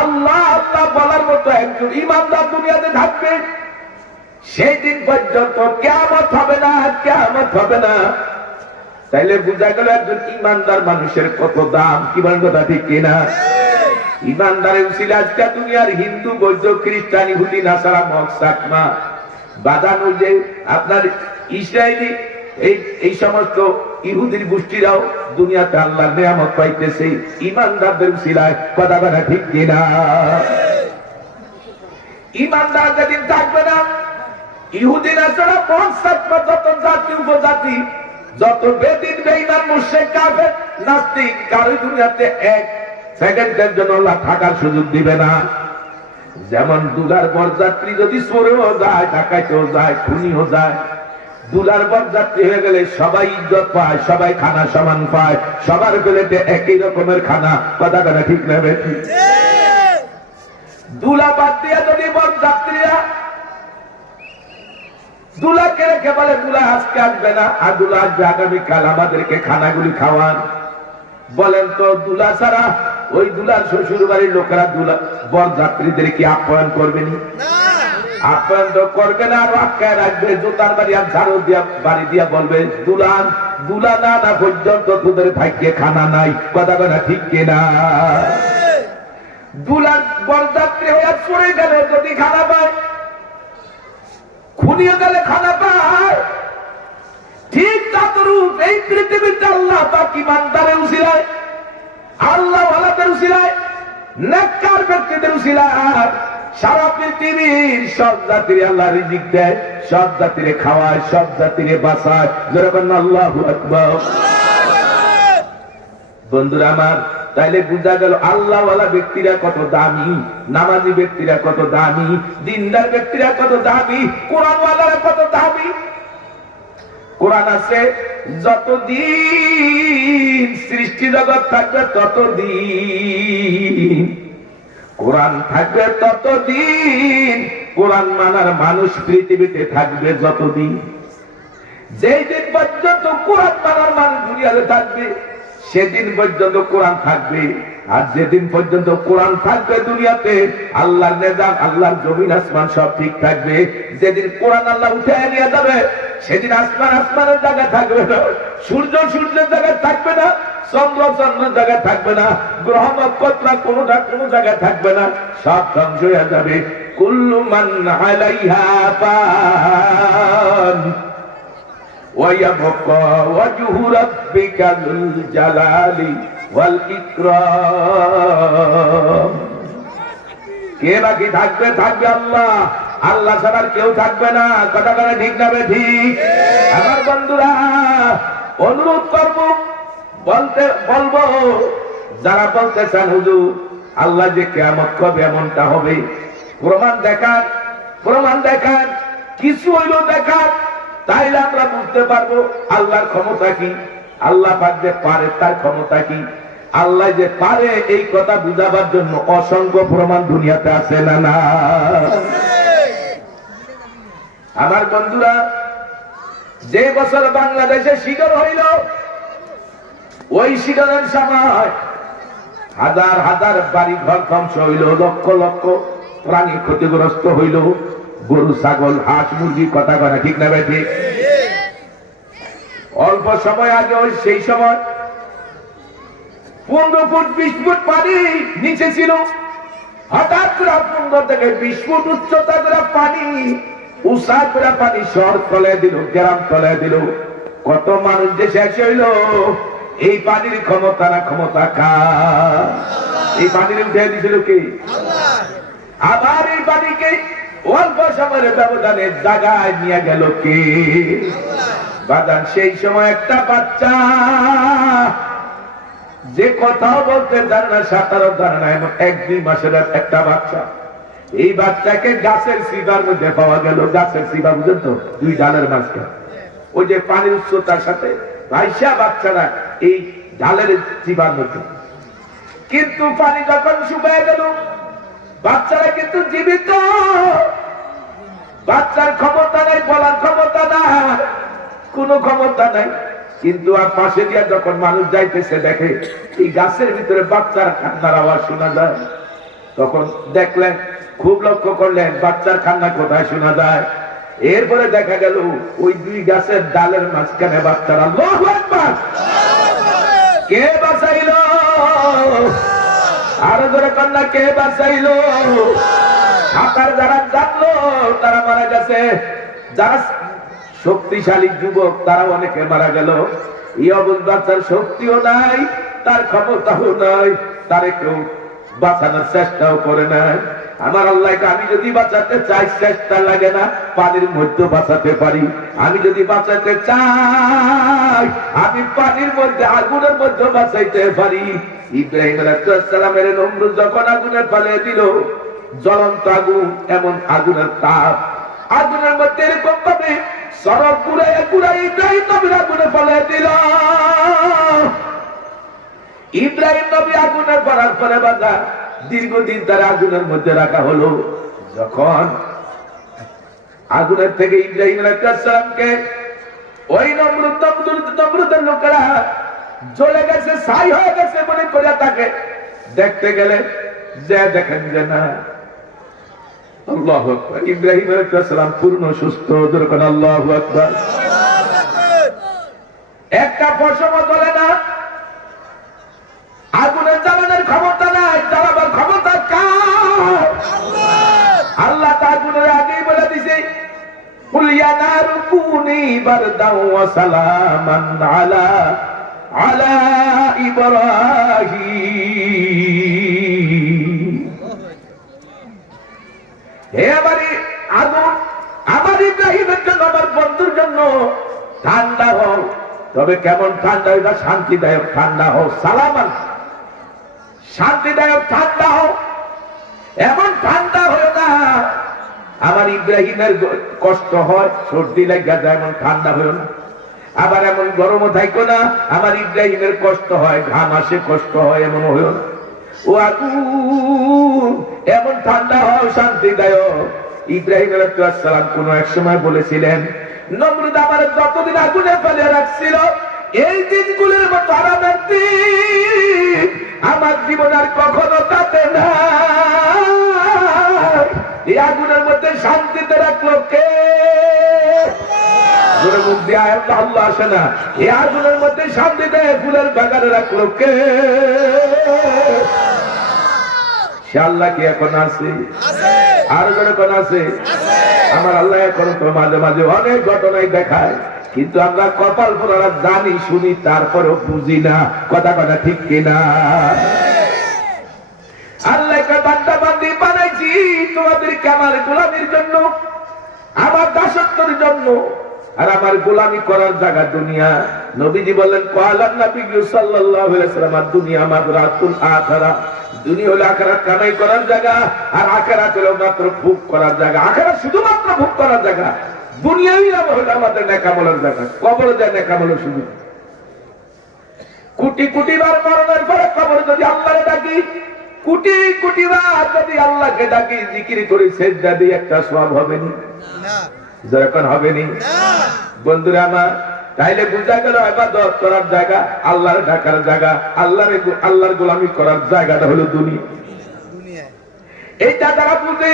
আল্লাহ আল্লাহ বলার মতো একজন ইমানদার দুনিয়াতে থাকবে, সেই দিন পর্যন্ত কিয়ামত হবে না, কিয়ামত হবে না। তাইলে বোঝা গেল একজন ইমানদার মানুষের কত দাম। কি বলেন কথা ঠিক কিনা? ইমানদারের উসিলা আজকে দুনিয়ার হিন্দু, বৌদ্ধ, খ্রিস্টান, ইহুদি, নাসারা, মগ, চাকমা বাদান ওই যে আপনার ইসরায়েলি এই সমস্ত ইহুদির গোষ্ঠীরাও দুনিয়াতে আল্লাহর নিয়ামত পাইতেছে ইমানদারদের উসিলায়। কথা বলা ঠিক কিনা? ইমানদার যেদিন থাকবে না, ইহুদিরা ছাড়া পশ্চাৎ যত জাতি উপজাতি, যত বেদিন বেঈমান মুশরিক কাফের নাস্তিক, কারো দুনিয়াতে এক সেকেন্ডের জন্য আল্লাহ থাকার সুযোগ দিবে না। যেমন দুলার বরযাত্রী যদি চোরেও যায়, ডাকাইতেও যায়, খুনিও যায়, দুলার বরযাত্রী হয়ে গেলে সবাই ইজ্জত পায়, সবাই খানা সমান পায়, সবার প্লেটে একই রকমের খানা। কথা কথা ঠিক নেবে? দুলা বাদ দিয়া যদি বরযাত্রীরা দুলাকে রেখে বলে দুলা আজকে আসবে না, আর দুলা আসবে আগামীকাল, আমাদেরকে খানাগুলি খাওয়ান, বলেন তো দুলা ছাড়া ওই দুলার শ্বশুর বাড়ির লোকেরা দুলা বরযাত্রীদের কি আপ্যায়ন করবে না? আপ্যায়ন তো করবে না, আর আটকায় রাখবে, জুতার বাড়ি আর ঝাড়ু দিয়া বাড়ি দিয়া বলবে দুলান দুলা না না পর্যন্ত তোদের ভাগ্যে খানা নাই। কথা বলা ঠিক কিনা? দুলার বরযাত্রী হয়ে চলে গেলে যদি খানা পায়, খুনিয়ে গেলে খানা পায়, ঠিক ততরূপ এই পৃথিবীতে আল্লাহ পাক ইমানদারের উসিলায়, আল্লাহ ওয়ালাদের উসিলায়, নেককার ব্যক্তিদের উসিলায় সারা পৃথিবীর সব জাতির আল্লাহ রিজিক দেয়, সব জাতিরে খাওয়ায়, সব জাতিরে বাঁচায়। যেরকম আল্লাহু আকবার। বন্ধুরা আমার, তাইলে বুঝা গেল আল্লাহ ওয়ালা ব্যক্তিরা কত দামি, নামাজি ব্যক্তিরা কত দামি, দিনদার ব্যক্তিরা কত দামি, কোরআন ওয়ালারা কত দামি। কোরআন আছে যতদিন সৃষ্টি জগৎ থাকবে ততদিন, কোরআন থাকবে ততদিন, কোরআন মানার মানুষ পৃথিবীতে থাকবে যতদিন। যেই দিন পর্যন্ত কোরআন মানার মানুষ দুনিয়াতে থাকবে সেদিন পর্যন্ত কোরআন থাকবে, আর যেদিন পর্যন্ত কোরআন থাকবে দুনিয়াতে আল্লাহর নিজাম, আল্লাহর জমিন আসমান সব ঠিক থাকবে। যেদিন কোরআন আল্লাহ উঠে নিয়ে যাবে সেদিন আসমান আসমানের জায়গায় থাকবে না, সূর্য সূর্যের জায়গায় থাকবে না, চন্দ্র চন্দ্রের জায়গায় থাকবে না, গ্রহ নক্ষত্র কোনটা কোন জায়গায় থাকবে না, সব ধ্বংস হয়ে যাবে। কুল্লু মান আলাইহা ফান ওয়ায়াবকা ওয়াজহু রাব্বিকা যুল জালালি ওয়াল ইকরাম। কে বাকি থাকবে? থাকবে আল্লাহ, আল্লাহ ছাড়া কেউ থাকবে না। কথা বলে ঠিক না ঠিক? আমার বন্ধুরা, অনুরোধ করব, বলবো যারা বলতে চান হুজুর আল্লাহ যে কিয়ামত কবে এমনটা হবে, প্রমাণ দেখান, প্রমাণ দেখান, কিছু হইল দেখান, তাইলে আমরা বুঝতে পারবো আল্লাহর ক্ষমতা কি, আল্লাহ পাক যে পারে তার ক্ষমতা কি। আল্লাহ যে পারে এই কথা বুঝাবার জন্য অসংখ্য প্রমাণ দুনিয়াতে আছে না না? আমার বন্ধুরা, যে বছর বাংলাদেশে শিকড় হইল, ওই শিকড়ের সময় হাজার হাজার বাড়ি ঘর ধ্বংস হইল, লক্ষ লক্ষ প্রাণী ক্ষতিগ্রস্ত হইল, গরু ছাগল হাঁস মুরগি। কথা করা ঠিক না ঠিক? অল্প সময় আগে ওই সেই সময় 15 ফুট 20 ফুট পানি নিচে ছিল, হঠাৎ করে 15 থেকে 20 ফুট উচ্চতা করে পানি, উষা করে পানি শহর তলে দিল, গ্রাম তলে দিল, কত মানুষ যে শেষ হইল। এই পানির ক্ষমতা না ক্ষমতা কার? এই পানির উঠে দিয়েছিল কি? আবার এই পানিকে অল্প সময়ের ব্যবধানে জায়গায় নিয়ে গেল কে? বাদান সেই সময় একটা বাচ্চা যে কথাও বলতে জানে না, সাঁতারও জানে না, এমন 1-2 মাসের একটা বাচ্চা, এই বাচ্চাকে গাছের শিবার মধ্যে পাওয়া গেল। গাছের শিবা বুঝেন তো, 2 ডালের মাঝখানে, ওই যে পানির উচ্চতার সাথে ভাইসা বাচ্চারা এই ডালের শিবার মধ্যে। কিন্তু পানি যখন শুকায় গেল, বাচ্চারা কিন্তু জীবিত, বাচ্চার ক্ষমতা নাই, বলার ক্ষমতা নাই, কোন ক্ষমতা নাই। কিন্তু আর পাশে দিয়ে যখন মানুষ যাইতেছে দেখে এই গাছের ভিতরে বাচ্চার কান্নার আওয়াজ শোনা যায়, তখন দেখলেন, খুব লক্ষ্য করলেন বাচ্চার কান্না কোথায় শোনা যায়। এরপরে দেখা গেল ওই 2 গাছের ডালের মাঝখানে বাচ্চারা। আল্লাহু আকবার! কে বাঁচাইল? আরো ধরে কন্যা কে বাঁচাইল? সাঁতার যারা জানলো তারা মারা গেছে, যারা শক্তিশালী যুবক তারা অনেকে মারা গেল। এই অবুজ বাচ্চার শক্তিও নাই, তার ক্ষমতাও নাই, তারে কেউ বাঁচানোর চেষ্টাও করে না। আমার আল্লাহকে আমি যদি বাঁচাতে চাই চেষ্টা লাগে না, পানির মধ্যে বাঁচাতে পারি। আমি যদি বাঁচাতে চাই আমি পানির মধ্যে আগুনের মধ্যে বাঁচাইতে পারি। ইব্রাহিম আলাইহিস সালামের নমরুদ যখন আগুনে ফেলে দিল, জ্বলন্ত আগুন, এমন আগুনের তাপ, আগুনের মধ্যে এরকম ভাবে সড়ক ঘুরে ঘুরে ইব্রাহিম নবীর আগুনে ফেলে দিল। ইব্রাহিম নবী আগুনে পড়ার পরে বাঁধা দীর্ঘদিন তার আগুনের মধ্যে রাখা হলো। যখন আগুনের থেকে ইব্রাহিম আলাইহিস সালামকে ওই নমরুদের লোকেরা জ্বলে গেছে, ছাই হয়ে গেছে মনে করে তাকে দেখতে গেলে যে দেখেন যে না, আল্লাহু আকবার, ইব্রাহিম আলাইহিস সালাম পূর্ণ সুস্থ। যখন আল্লাহু আকবার, একটা পশমও জ্বলে না, আগুনের জ্বালানোর ক্ষমতা নাই, জ্বালাবার ক্ষমতা কার? আল্লাহ তা আগুনের আগেই বলে দিছে, কুল ইয়া নারু কুনি বারদাও ওয়া সালামান আলা ইব্রাহিম। হে আমারি আগুন, আমার ইব্রাহিমের জন্য, আমার বন্ধুর জন্য ঠান্ডা হও। তবে কেমন ঠান্ডা? এটা শান্তিদায়ক ঠান্ডা হোক, সালামান, শান্তিদায়ক ঠান্ডা হোক। এমন ঠান্ডা হয় না আমার ইব্রাহিমের কষ্ট হয়, সর্দি লাগা যায়, এমন ঠান্ডা হয় না। আবার এমন গরমও থাকো না আমার ইব্রাহিমের কষ্ট হয়, ঘাম আসে, কষ্ট হয়, এমন হয় না। ও আগুন এমন ঠান্ডা হয়, শান্তিদায়ক। ইব্রাহিম আলাইহিস সালাম কোন এক সময় বলেছিলেন, নমরুদ আমার যতদিন আগুনে ফেলে রাখছিল, এই দিনগুলোর মতো আরামের দিন আমার জীবন আর কখনো কাটে না। এই আগুনের মধ্যে শান্তিতে রাখলো কে? মুখ দিয়ে আল্লাহ আসে না। এই আগুনের মধ্যে শান্তিতে ফুলের বাগানে রাখলো কে? সে আল্লাহ কি এখন আছে? আরো যখন আছে আমার আল্লাহ এখন তো মাঝে মাঝে অনেক ঘটনায় দেখায়, কিন্তু আমরা কপাল পোড়ারা জানি শুনি তারপরেও বুঝি না। কথা কথা ঠিক কিনা? আল্লাহকে বান্দা বান্দি বানাইছি তোমাদেরকে আমার গোলামির জন্য, আমার দাসত্বের জন্য, আর আমার গোলামি করার জায়গা দুনিয়া। নবীজি বলেন, ক্বালান নবী সাল্লাল্লাহু আলাইহি ওয়াসাল্লাম, দুনিয়া মাযরাতুল আখিরা, দুনিয়া হলো আখিরাত কামাই করার জায়গা, আর আখিরাত হলো মাত্র ভোগ করার জায়গা। আখিরাত শুধুমাত্র ভোগ করার জায়গা, দুনিয়াই হলো আমাদের নেকামলের জায়গা। কবর যায় নেকামলের শুধু। কোটি কোটি বার মরণের পরে কবর যদি আল্লাহরে ডাকি, কোটি কোটি বার যদি আল্লাহকে ডাকি, জিকির করি, সেজদা দিই, একটা সওয়াব হবে না? যখন হবে নি বন্ধুরা আমার, তাইলে বুঝা গেল ইবাদত করার জায়গা, আল্লাহর ডাকার জায়গা, আল্লাহর গোলামি করার জায়গাটা হলো দুনিয়া। এইটা যারা বুঝে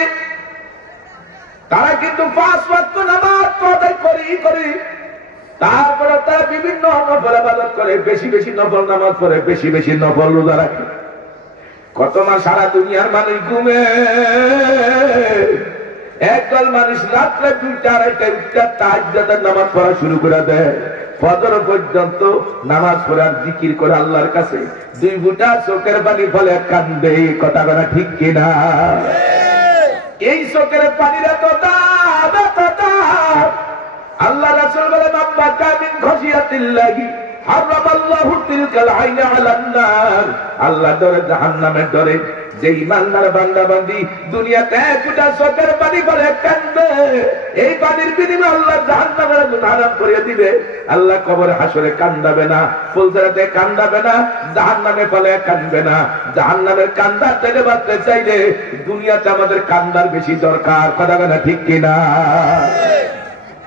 তারা কিন্তু 5 ওয়াক্ত নামাজ আদায় করি, তারপরে তারা বিভিন্ন নফল ইবাদত করে, বেশি বেশি নফল নামাজ পড়ে, বেশি বেশি নফল রোজা রাখে। কত মাস সারা দুনিয়ার মানুষ ঘুমে, একদল মানুষ রাত্রে 2টা 2:30 তাহাজ্জুদের নামাজ পড়া শুরু করে দেয়, ফজর পর্যন্ত নামাজ পড়ে আর জিকির করে আল্লাহর কাছে, 2 ফুটা চোখের পানি ফলে কান্দে। কথা বলা ঠিক কিনা? এই চোখের পানির এত দাম, এত দাম। আল্লাহ রাসূল বলেন, আম্মা কামিন খাশিয়াতিল্লাহি হারামাল্লাহু তিলকাল আইনা আলান নার। আল্লাহ ডরে, জাহান্নামের ডরে যে ইমানদার বান্দা বান্দি দুনিয়াতে 1 ফুটা চোখের পানি করে কান্দে, এই পানির বিনিময়ে আল্লাহ জাহান্নামের আগুন হারাম করে দিবে। আল্লাহ কবরে হাসরে কান্দাবে না, ফুলসরাতে কান্দাবে না, জাহান্নামে ফলে কান্দবে না। জাহান্নামের কান্দার থেকে বাঁচতে চাইলে দুনিয়াতে আমাদের কান্দার বেশি দরকার। কথা বলা ঠিক কিনা?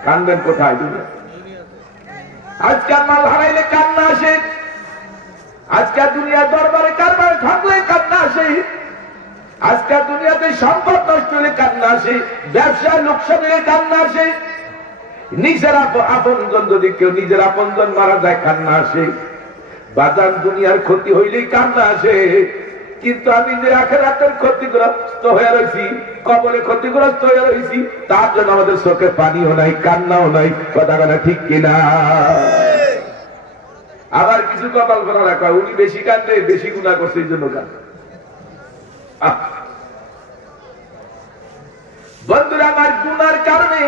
কান্দবেন কোথায়? দুনিয়া। আজকাল মাল হারাইলে কান্না আসে, আজকাল দুনিয়া দরবারে কারবারে থাকলে কান্না আসে, আজকাল দুনিয়াতে সম্পদ নষ্ট হলে কান্না আসে, ব্যবসায় লোকসান হলে কান্না আসে, নিজের আপনজন যদি কেউ নিজের আপনজন মারা যায় কান্না আসে, বাজার দুনিয়ার ক্ষতি হইলেই কান্না আসে। কিন্তু আমি যে আখিরাতের ক্ষতিগ্রস্ত হয়ে রয়েছি, কবরে ক্ষতিগ্রস্ত হয়ে রয়েছি, তার জন্য আমাদের চোখে পানিও নাই, কান্নাও নাই। কথা কথা ঠিক কিনা? আবার কিছু কপাল ফেলা রাখা, উনি বেশি কান্দে, বেশি গুনাহ করছে এই জন্য কান্দে। বন্ধুরা আমার, গুনার কারণে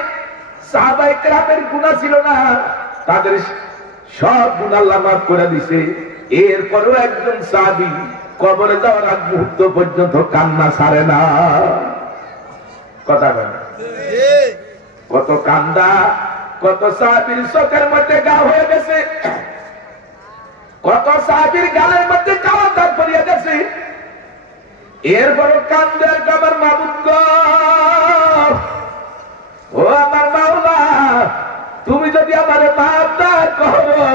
সাহাবায়ে কেরামের গুনাহ ছিল না, তাদের সব গুনাহ আল্লাহ মাফ করে দিয়েছে। এরপরেও একজন সাহাবী কবরে যাওয়ার আগ মুহূর্ত পর্যন্ত কান্না ছাড়ে না। কথা বলে কত কান্দা, কত সাহাবীর চোখের মধ্যে গা হয়ে গেছে, কত সাহাবীর গালের মধ্যে কালো দাগ পড়িয়া গেছে। এরপরও কান্দে, আমার মাবুদ গো, ও আমার মাওলা, তুমি যদি আমারে মাফ না করো,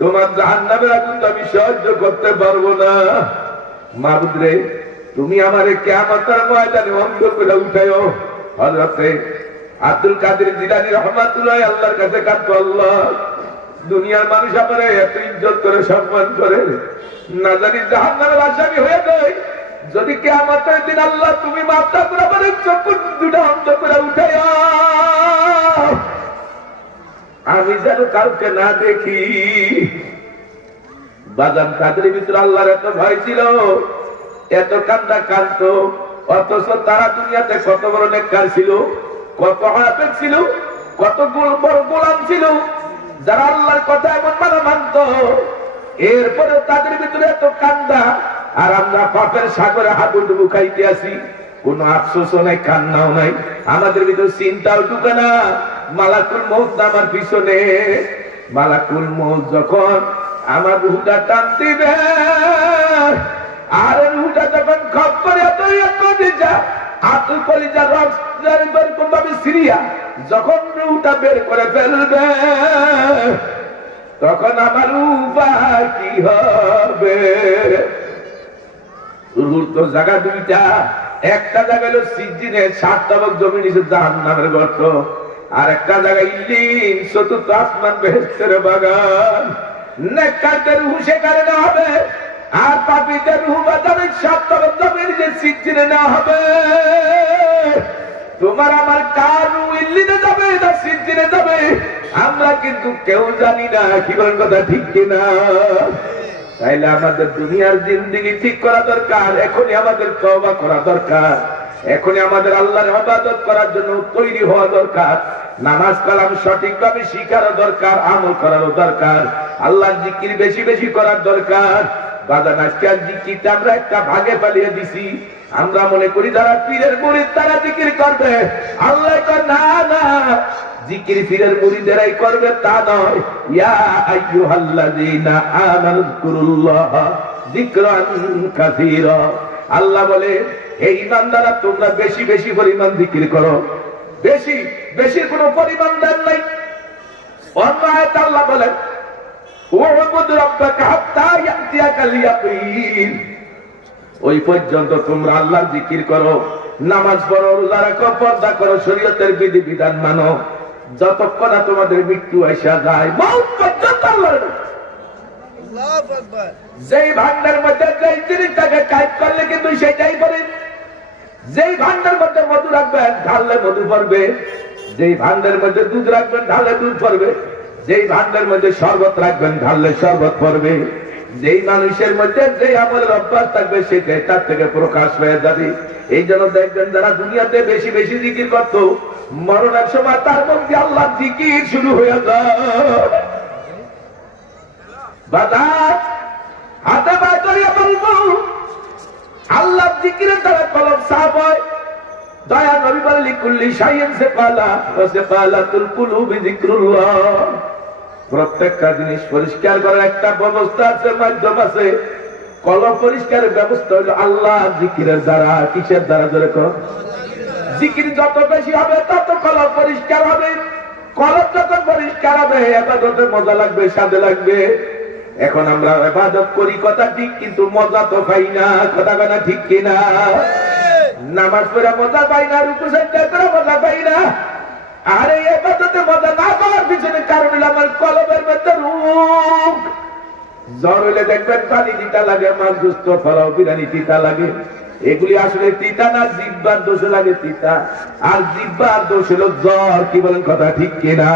তোমার জাহান্নামের আগুন আমি সহ্য করতে পারবো না। মাবুদ রে, তুমি আমারে কিয়ামতের ময়দানে অন্ধ করে উঠাইও। হযরতে আব্দুল কাদের জিলানী রাহমাতুল্লাহ আল্লাহর কাছে কাঁদতো, আল্লাহ, দুনিয়ার মানুষ আমারে এত ইজ্জত করে, সম্মান করে, না জানি জাহান্নামের আসামি হয়ে যায়। যদি কিয়ামতের দিন আল্লাহ তুমি মাফ না করে আমারে চক্ষু দুটো অন্ধ করে উঠাইও, আমি যেন কাউকে না দেখি। বাদাম কাদের ভিতরে আল্লাহর এত ভয় ছিল, এত কান্দা কাঁদতো, অথচ তারা দুনিয়াতে কত বড় নেককার ছিল, কত হাফেজ ছিল, কত বড় গোলাম ছিল, যারা আল্লাহর কথা এমন মানে মানত। এরপরে তাদের ভিতরে এত কান্দা, আর আমরা পাপের সাগরে হাবুডুবু খাইতে আসি। কোন আফসোসও নাই, কান্নাও নাই, আমাদের ভিতরে চিন্তাও ঢুকে না। মালাকুল মউত আমার পিছনে, মালাকুল মউত যখন আমার রূহটা টান দিবে, আর রূহটা যখন খপ করে আতুল কলিজা রক্ত ভাবে সিরিয়া যখন রূহটা বের করে ফেলবে, তখন আমার উপায় কি হবে? রূহ তো জায়গা দুইটা, একটা জায়গা হলো সিজ্জিনে 7 তবক জমি নিচে জাহান্নামের গর্ত, আর একটা জায়গা ইল্লিন, চতুর্থ আসমান বেহেশতের বাগান। নেককারদের রূহ সেখানে না হবে, আর পাপীদের রূহ বাজারে 7 তবক জমি নিচে সিজ্জিনে না হবে। তোমার আমার কার রূহ ইল্লিনে যাবে না সিজ্জিনে যাবে, আমরা কিন্তু কেউ জানি না। কি বলেন কথা ঠিক কিনা? তাইলে আমাদের দুনিয়ার জিন্দেগি ঠিক করা দরকার, এখনই আমাদের তওবা করা দরকার, এখনই আমাদের আল্লাহর ইবাদত করার জন্য তৈরি হওয়া দরকার, নামাজ কালাম সঠিকভাবে শিখারও দরকার, আমল করারও দরকার, আল্লাহর জিকির বেশি বেশি করার দরকার। বাজান, আজকাল জিকিরটা আমরা একটা ভাগে ফেলিয়ে দিছি। আমরা মনে করি যারা পীরের মুরিদ তারা জিকির করবে, আল্লাহ কয় না না, জিকির পীরের মুরিদেরাই করবে তা নয়। ইয়া আইয়ুহাল্লাযীনা আমানু যিকুরুল্লাহ যিকরান কাসীরা, আল্লাহ বলে হে ঈমানদাররা তোমরা বেশি বেশি পরিমাণ জিকির করো। বেশি বেশি কোনো পরিমাণ দেন নাই। অন্য আয়াতে আল্লাহ বলেন ওয়াবুদ রাব্বাকা হাত্তা ইয়াতিয়াকাল ইয়াকিন, ওই পর্যন্ত তোমরা আল্লাহর জিকির করো, নামাজ পড়ো, রোজা রাখো, পর্দা করো, শরীয়তের বিধি বিধান মানো, যতক্ষণ না তোমাদের মৃত্যু আসা যায়, মওত পর্যন্ত আল্লাহর। আল্লাহু আকবার। যেই ভান্ডার মধ্যে যেই জিনিসটাকে কাজ করলে কিন্তু সেটাই পড়ে। যেই ভান্ডার মধ্যে মধু রাখবেন ঢাললে মধু পড়বে, যেই ভান্ডার মধ্যে দুধ রাখবেন ঢাললে দুধ পড়বে, যেই ভান্ডার মধ্যে শরবত রাখবেন ঢাললে শরবত পড়বে। যেই মানুষের মধ্যে যে আমলের অভ্যাস থাকবে সেটাই তার থেকে প্রকাশ হয়ে যাবে। এই জন্য দেখবেন যারা দুনিয়াতে বেশি বেশি জিকির করত, মরণের সময় তার মধ্যে আল্লাহর জিকির শুরু হয়ে যায়। বাজার হাতে বাই করিয়া বলবো, আল্লাহর জিকিরের দ্বারা কলব সাফ হয়। দয়া নবী বলেন লিকুল্লি শাইইন সিকালা ওয়া সিকালাতুল কুলুবি যিকরুল্লাহ। প্রত্যেকটা জিনিস পরিষ্কার করার একটা ব্যবস্থা আছে, মাধ্যম আছে। কলব পরিষ্কারের ব্যবস্থা হলো আল্লাহ জিকিরের দ্বারা। কিসের দ্বারা? ধরে কর, জিকির যত বেশি হবে তত কলব পরিষ্কার হবে। কলব যত পরিষ্কার হবে ইবাদতে মজা লাগবে, স্বাদে লাগবে। এখন আমরা ইবাদত করি কথা ঠিক, কিন্তু মজা তো পাই না। কথা কথা ঠিক কিনা? নামাজ পড়া মজা পাই না, রুকু সিজদা করে মজা পাই না। আর এই ইবাদতে মজা না পাওয়ার পিছনে কারণ হলো আমার কলবের মধ্যে রূপ। জ্বর হইলে দেখবেন পানি তিতা লাগে, মাছ গোস্ত ফলাও বিরিয়ানি তিতা লাগে। এগুলি আসলে তিতা না, জিহ্বার দোষে লাগে তিতা। আর জিহ্বার দোষ হলো জ্বর। কি বলেন কথা ঠিক কিনা?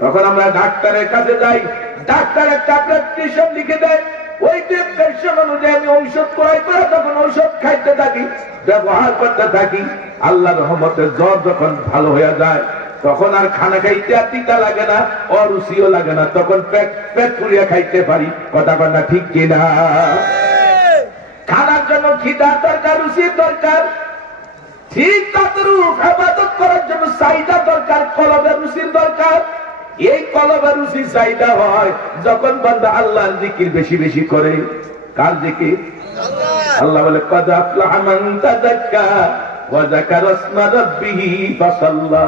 তখন আমরা ডাক্তারের কাছে যাই, ডাক্তার একটা প্রেসক্রিপশন লিখে দেয়, ওই প্রেসক্রিপশন অনুযায়ী আমি ঔষধ ক্রয় করে তখন ঔষধ খাইতে থাকি, ব্যবহার করতে থাকি। আল্লাহর রহমতে জ্বর যখন ভালো হয়ে যায় তখন আর খানা খাইতে আর তিতা লাগে না, অরুচিও লাগে না, তখন পেট পুড়িয়ে খাইতে পারি। কথা বল না ঠিক কিনা? খানার জন্য খিদা দরকার, রুচির দরকার, ঠিক ততরূপ ইবাদত করার জন্য চাহিদা দরকার, কলবের রুচির দরকার। এই কলবের রুচি চাহিদা হয় যখন বান্দা আল্লাহর জিকির বেশি বেশি করে। কার জিকির? আল্লাহ বলে কদ আফলাহা মান তাযাক্কা ওয়া যাকারা ইসমা রাব্বিহি ফাসাল্লা।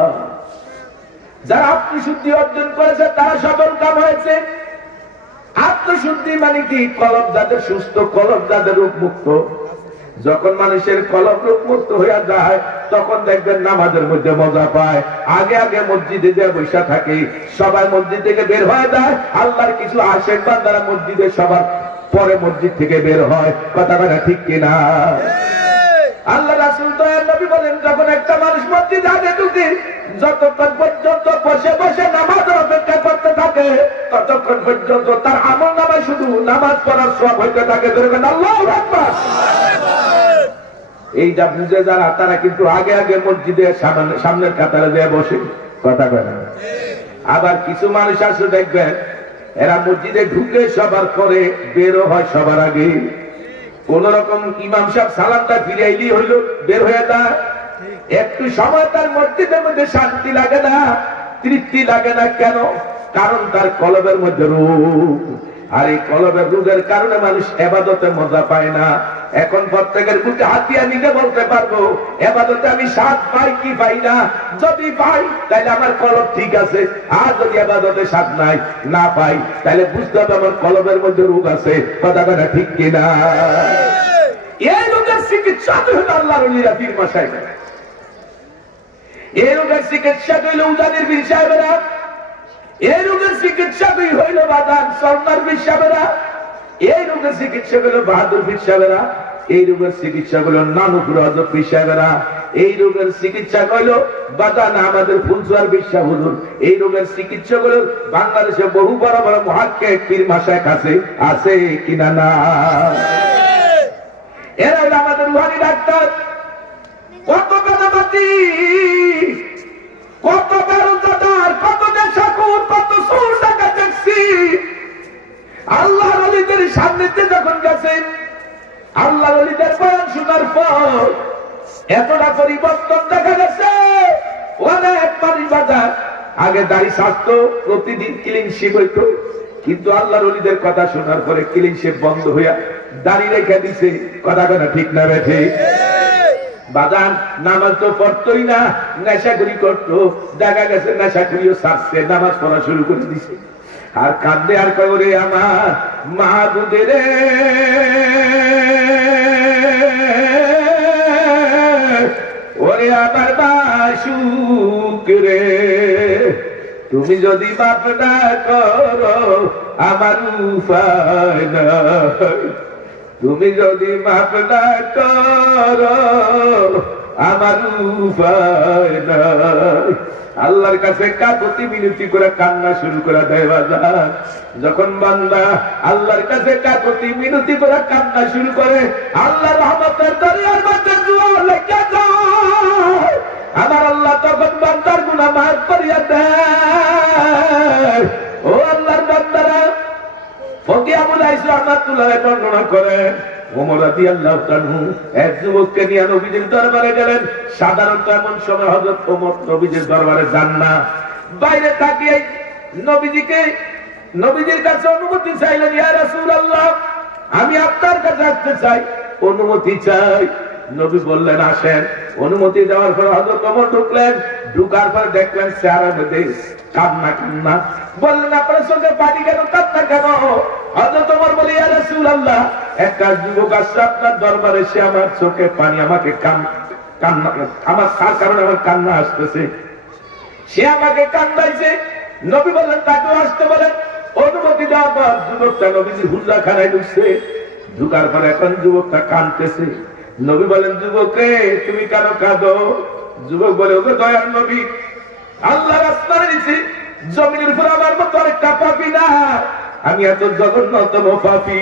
যারা আত্মশুদ্ধি অর্জন করেছে তারা সফল কাম হয়েছে। আত্মশুদ্ধি মানে কি? কলব যাদের সুস্থ, কলব যাদের রোগ মুক্ত। যখন মানুষের কলব রোগ মুক্ত হয়ে যায় তখন দেখবেন নামাজের মধ্যে মজা পায়। আগে আগে মসজিদে যে বসে থাকে, সবাই মসজিদ থেকে বের হয়ে যায়। আল্লাহর কিছু আশেক বান্দারা মসজিদে সবার পরে মসজিদ থেকে বের হয়। কথা বলা ঠিক কিনা? আল্লাহ রাসূল দয়ার নবী বলেন, যখন একটা মানুষ মসজিদে আগে ঢুকে যতক্ষণ পর্যন্ত বসে বসে নামাজের অপেক্ষা করতে থাকে ততক্ষণ পর্যন্ত তার আমল নামায় শুধু নামাজ পড়ার সওয়াব হইতে থাকে। আল্লাহু আকবার। এইটা বুঝে যারা, তারা কিন্তু আগে আগে মসজিদে সামনের কাতারে যেয়ে বসে। কথা বলে। আবার কিছু মানুষ আছে দেখবেন, এরা মসজিদে ঢুকে সবার পরে, বেরো হয় সবার আগে। কোন রকম ইমাম সাহেব সালামটা ফিরাইলি হইলো, বের হয়ে যায়। একটু সময় তার মসজিদের মধ্যে শান্তি লাগে না, তৃপ্তি লাগে না। কেন? কারণ তার কলবের মধ্যে রোগ। আর এই কলবের রোগের কারণে মানুষ ইবাদতে মজা পায় না। এখন প্রত্যেকের বুকে হাতিয়া নিতে বলতে পারবো, ইবাদতে আমি স্বাদ পাই কি পাই না। যদি পাই তাহলে আমার কলব ঠিক আছে, আর যদি ইবাদতে স্বাদ নাই না পাই তাহলে বুঝতে হবে আমার কলবের মধ্যে রোগ আছে। কথা বলা ঠিক কিনা? এই রোগের চিকিৎসা হলো আল্লাহর ওলিরা, পীর মাশায়েখরা। এই রোগের চিকিৎসা হইল উজানির পীর সাহেবেরা। এই রোগের চিকিৎসা হইল বাদান সরনার পীর সাহেবেরা। এই রোগের চিকিৎসা হইল বাহাদুর পীর সাহেবেরা। এই রোগের চিকিৎসা হইল নানুপুর হযরত পীর সাহেবেরা। এই রোগের চিকিৎসা হইল বাদান আমাদের ফুলচুয়ার পীর সাহেব হুজুর। এই রোগের চিকিৎসা হইল বাংলাদেশে বহু বড় বড় মুহাক্কিক পীর মাশায়েখ আছে কিনা না? এরা হলো আমাদের রুহানি ডাক্তার। কত কানামাতি, কত বেরোজগার, কত নেশাখোর, কত চোর ডাকাত দেখছি। আল্লাহর ওলিদের সান্নিধ্যে যখন গেছেন, আল্লাহর ওলিদের বয়ান শোনার পর এতটা পরিবর্তন দেখা গেছে। অনেক মানুষ বাজার আগে দাড়ি সাজতো, প্রতিদিন ক্লিন শেভ হইতো, কিন্তু আল্লাহর ওলিদের কথা শোনার পরে ক্লিন শেভ বন্ধ হইয়া দাড়ি রেখে দিছে। কথা কথা ঠিক না বেঠে? বাজান নামাজ তো পড়তোই না, নেশাখুরি করতো। দেখা গেছে নেশাখুরিও ছাড়ছে, নামাজ পড়া শুরু করে দিছে। আর কাঁদে আর কয়, আমার মাহবুবে রে, ওরে আমার মাশুক রে, তুমি যদি মাফ না করো আমার উপায় নাই। তুমি যদি মাফ না করো আমার উপায় নাই। আল্লাহর কাছে কাকুতি মিনতি করে কান্না শুরু করে দেয় বাজার। যখন বান্দা আল্লাহর কাছে কাকুতি মিনতি করে কান্না শুরু করে, আল্লাহর রহমতের দরিয়ার মধ্যে জোয়ার লেগে যায়। আমার আল্লাহ তখন বান্দার গুনাহ মাফ করিয়া দেয়। ও আল্লাহর বান্দারা, ফকিহ আবুল আইস রাহমাতুল্লাহ বর্ণনা করেন, ওমর রাদিয়াল্লাহু তাআলা এক যুবককে নিয়ে নবীজির দরবারে গেলেন। সাধারণত এমন সময় হযরত ওমর নবীজির দরবারে যান না, বাইরে তাকিয়ে নবীজির কাছে অনুমতি চাইলেন, ইয়া রাসূলুল্লাহ, আমি আপনার কাছে আসতে চাই, অনুমতি চাই। নবী বললেন আসেন। অনুমতি দেওয়ার পর হযরত ওমর ঢুকলেন। ঢুকার পর দেখলেন চেহারার মধ্যে কান্না কান্না। বললেন আপনার চোখে পানি কেন, কান্না কেন? হযরত ওমর বলে, ইয়া রাসূলুল্লাহ, একটা যুবক আসছে আপনার দরবারে, সে আমার চোখে পানি, আমাকে কান্না, আমার তার কারণে আমার কান্না আসতেছে, সে আমাকে কান্দাইছে। নবী বললেন তাকে আসতে বলেন। অনুমতি দেওয়ার পর পর যুবকটা নবীজি হুজরাখানায় ঢুকছে। ঢুকার পর এখন যুবকটা কাঁদতেছে। নবী বলেন, যুবক রে, তুমি কেন কাঁদো? যুবক বলে, ওগো দয়ার নবী, আল্লাহর আসমানের নিচে জমিনের উপর আমার মতো আরেকটা পাপী না, আমি এত জঘন্যতম পাপী।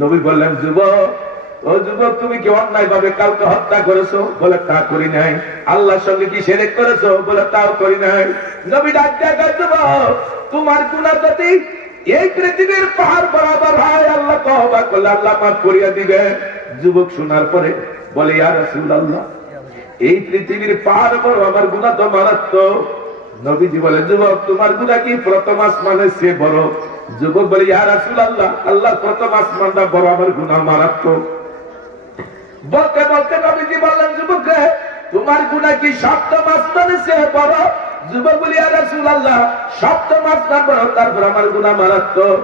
নবী বললেন, যুবক, ও যুবক, তুমি কি অন্যায় ভাবে কাউকে হত্যা করেছো? বলে, তা করি নাই। আল্লাহর সঙ্গে কি শিরক করেছো? বলে, তাও করি নাই। নবী ডাক দিয়া কয়, যুবক, তোমার গুনাহ যদি এই পৃথিবীর পাহাড় বরাবর হয়, আল্লাহ তওবা করলে আল্লাহ মাফ করিয়া দিবে। যুবক শোনার পরে বলে, ইয়া রাসূলুল্লাহ, এই পৃথিবীর পাহাড় বড়, আমার গুনাহ তো মারাত্মক। নবীজি বলে, যুবক, তোমার গুনাহ কি প্রথম আসমানের চেয়ে বড়? যুবক বলে, ইয়া রাসূলুল্লাহ, আল্লাহ প্রথম আসমানটা বড়, আমার গুনাহ মারাত্মক। বলতে বলতে নবীজি বললেন, যুবক রে, তোমার গুনাহ কি সপ্তম আসমানের চেয়ে বড়? যুবক বলে, ইয়া রাসূলুল্লাহ, সপ্তম আসমান বড়, তারপর আমার গুনাহ মারাত্মক।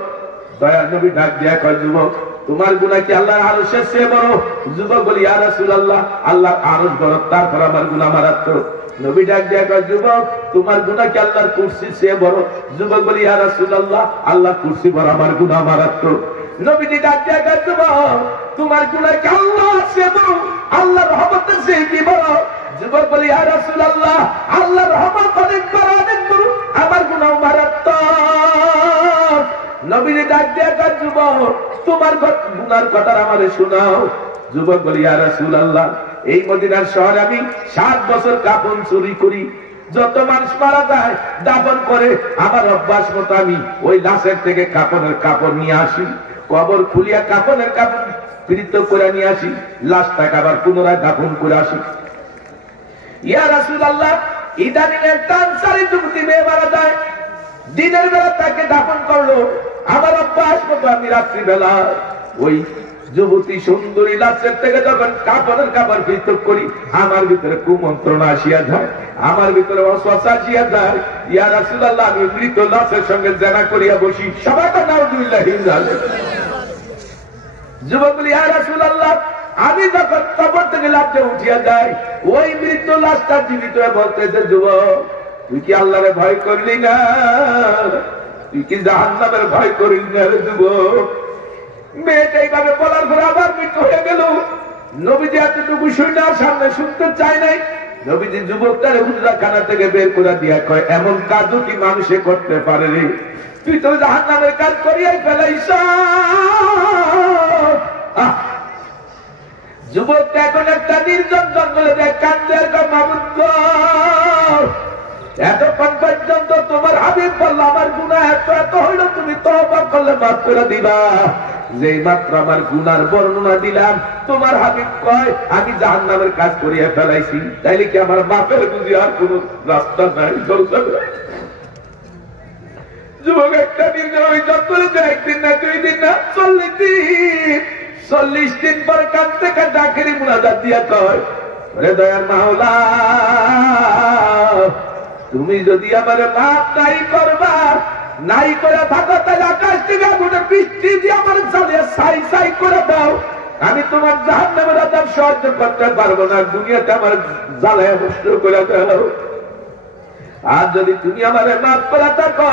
দয়ার নবী ডাক দিয়া কয়, যুবক, তোমার গুনাহ কি আল্লাহর আরশের চেয়ে বড়? যুবক বলে, ইয়া রাসূলুল্লাহ, আল্লাহর আরশ বড়, তারপর আমার গুনাহ মারাত্মক। নবী ডাক দিয়া কয়, যুবক, তোমার গুনাহ কি আল্লাহর কুরসির চেয়ে বড়? যুবক বলে, ইয়া রাসূলুল্লাহ, আল্লাহর কুরসি বড়, আমার গুনাহ মারাত্মক। নবীজি ডাক দিয়া কয়, যুবক, তোমার গুনাহ কি আল্লাহর চেয়ে বড়? আল্লাহর রহমতের চেয়ে কি বড়? যুবক বলে, ইয়া রাসূলুল্লাহ, আল্লাহর রহমত অনেক বড়, অনেক বড়, আমার গুনাহ মারাত্মক। নবীজি ডাক দিয়া কয়, যুবক, তোমার গুনার কথা আমারে শোনাও। যুবক বলে, ইয়া রাসূলুল্লাহ, এই মদিনার শহরে আমি 7 বছর কাফন চুরি করি। যত মানুষ মারা যায় দাফন করে, আমার অভ্যাস মতো আমি ওই লাশের থেকে কাফনের কাপড় নিয়ে আসি, কবর খুলিয়া কাফনের কাপড় পৃথক করে নিয়ে আসি, লাশটাকে আবার পুনরায় দাফন করে আসি। ইয়া রাসূলুল্লাহ, ইদানিং একটা আনসারী যুবতী মেয়ে মারা যায়, দিনের বেলা তাকে দাফন করলো, আমার অভ্যাস মতো আমি রাত্রিবেলা ওই যুবতী সুন্দরী লাশের থেকে যখন কাপড়ের কাপড় পৃথক করি, আমার ভিতরে কুমন্ত্রণা আসিয়া যায়, আমার ভিতরে ওয়াসওয়াসা আসিয়া যায়। ইয়া রাসূলুল্লাহ, আমি মৃত লাশের সঙ্গে জেনা করিয়া বসি। সবাই তো নাউযুবিল্লাহ। যুবক বলি, ইয়া রাসূলুল্লাহ, আমি যখন কবর থেকে লাফে উঠিয়া যাই, ওই মৃত লাশটা জীবিত হয়ে বলতেছে, যুবক, তুই কি আল্লাহরে ভয় করলি না? তুই কি জাহান্নামের ভয় করলি না রে যুবক? মেয়েটা এইভাবে বলার পরে আবার মৃত্যু হয়ে গেল। নবীজি এতটুকু শুনে সামনে শুনতে চাই নাই। নবীজি যুবকটারে হুজরাখানা থেকে বের করে দিয়া কয়, এমন কাজও কি মানুষে করতে পারে রে? তুই তো জাহান্নামের কাজ করিয়াই ফেলাইছ। যুবকটা এখন একটা নির্জন জঙ্গলে যায়, কান্দে, মাবুদ, এতক্ষণ পর্যন্ত তোমার হাবিব বলল আমার গুনাহ এত এত হইল, তুমি তওবা করলে মাফ করে দিবা। যেই মাত্র আমার গুনার বর্ণনা দিলাম, তোমার হাবিব কয় আমি জাহান্নামের কাজ করিয়া ফেলাইছি, তাইলে কি আমার মাফের বুঝি আর কোন রাস্তা নাই? যুবক একটা দিন ওই জঙ্গলে যায়, একদিন না, 2 দিন না, 40 দিন। 40 দিন পর কাঁদতে কাঁদতে আখেরি মুনাজাত দিয়া কয়, ওরে দয়ার মাওলা, তুমি যদি আমার মাফ নাই করবা, নাই করে থাকো, তাহলে আকাশ থেকে আগুনের বৃষ্টি দিয়ে আমার জ্বালিয়ে ছাই ছাই করে দাও। আমি তোমার জাহান্নামের আযাব সহ্য করতে পারবো না, দুনিয়াতে আমার জ্বালায় নষ্ট করে দাও। আর যদি তুমি আমারে মাফ করে থাকো,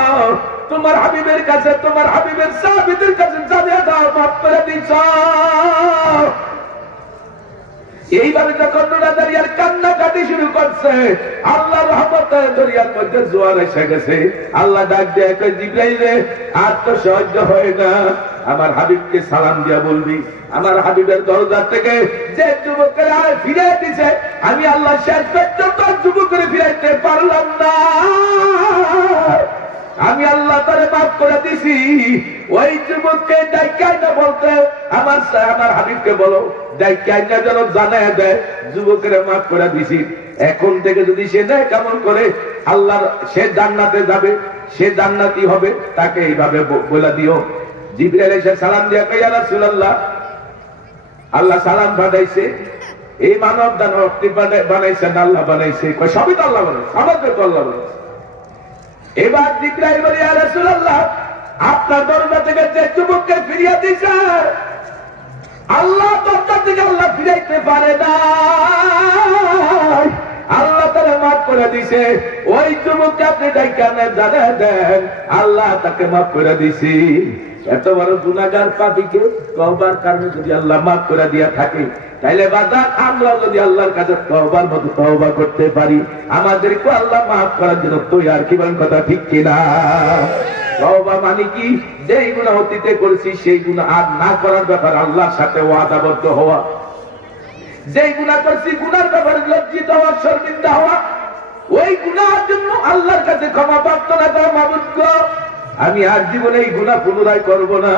তোমার হাবিবের কাছে, তোমার হাবিবের সাহাবীদের কাছে জানিয়ে দাও, মাফ করে দিছ। এইভাবে যখন নোনাদারি আর কান্নাকাটি শুরু করছে, আল্লাহর রহমতের দরিয়ার মধ্যে জোয়ার এসে গেছে। আল্লাহ ডাক দিয়ে কয়, জিবরাইল রে, আর তো সহ্য হয় না, আমার হাবিবকে সালাম দিয়া বলবি, আমার হাবিবের দরজা থেকে যে যুবকেরা ফিরে দিছে, আমি আল্লাহ শেষ পর্যন্ত যুবকের ফিরাইতে পারলাম না। আমি আল্লাহ তারে মাফ করে দিছি। ওই যুবককে ডাইকাই না বলতে, আমার হাবিবকে বলো ডাইকাই না যেন জানায় দেয় যুবকের মাফ করে দিছি। এখন থেকে যদি সে নেয় কেমন করে আল্লাহর, সে জান্নাতে যাবে, সে জান্নাতি হবে, তাকে এইভাবে বলে দিও। জিবরাইল এসে সালাম দিয়া কয়, ইয়া রাসূলুল্লাহ, আল্লাহ সালাম পাঠাইছে, এই মানব দানব আপনি বানাইছেন, আল্লাহ বানাইছে? কয়, সবই তো আল্লাহ বানাইছে, আমাকে তো আল্লাহ বানাইছে। এবার জিবরাইল বলে, ইয়া রাসূলুল্লাহ, আপনার দরজা থেকে যে যুবককে ফিরিয়ে দিয়েছে, আল্লাহ দরজা থেকে আল্লাহ ফিরাইতে পারে না, আল্লাহ তাআলা মাফ করে দিছে, ওই যুবক আপনি ডাইকানে জানা দেন আল্লাহ তাকে মাফ করে দিছি। এত বড় গুনাহগার পাপীকে তওবার কারণে যদি আল্লাহ মাফ করে দিয়া থাকে, তাইলে বাজার আমরা যদি আল্লাহর কাছে তওবার মতো তওবা করতে পারি, আমাদেরকে আল্লাহ মাফ করার জন্য তৈয়ার। কি বলেন কথা ঠিক কিনা? তওবা মানে কি? যেই গুনাহ অতীতে করেছি সেই গুনাহ আর না করার ব্যাপারে আল্লাহর সাথে ওয়াদাবদ্ধ হওয়া। যেই গুনাহ করছি গুনার ব্যাপারে লজ্জিত হওয়া, শর্মিন্দা হওয়া। ওই গুনাহের জন্য আল্লাহর কাছে ক্ষমা প্রার্থনা করা, মাবুদ গো আমি আর জীবনে এই গুনাহ পুনরায় করব না।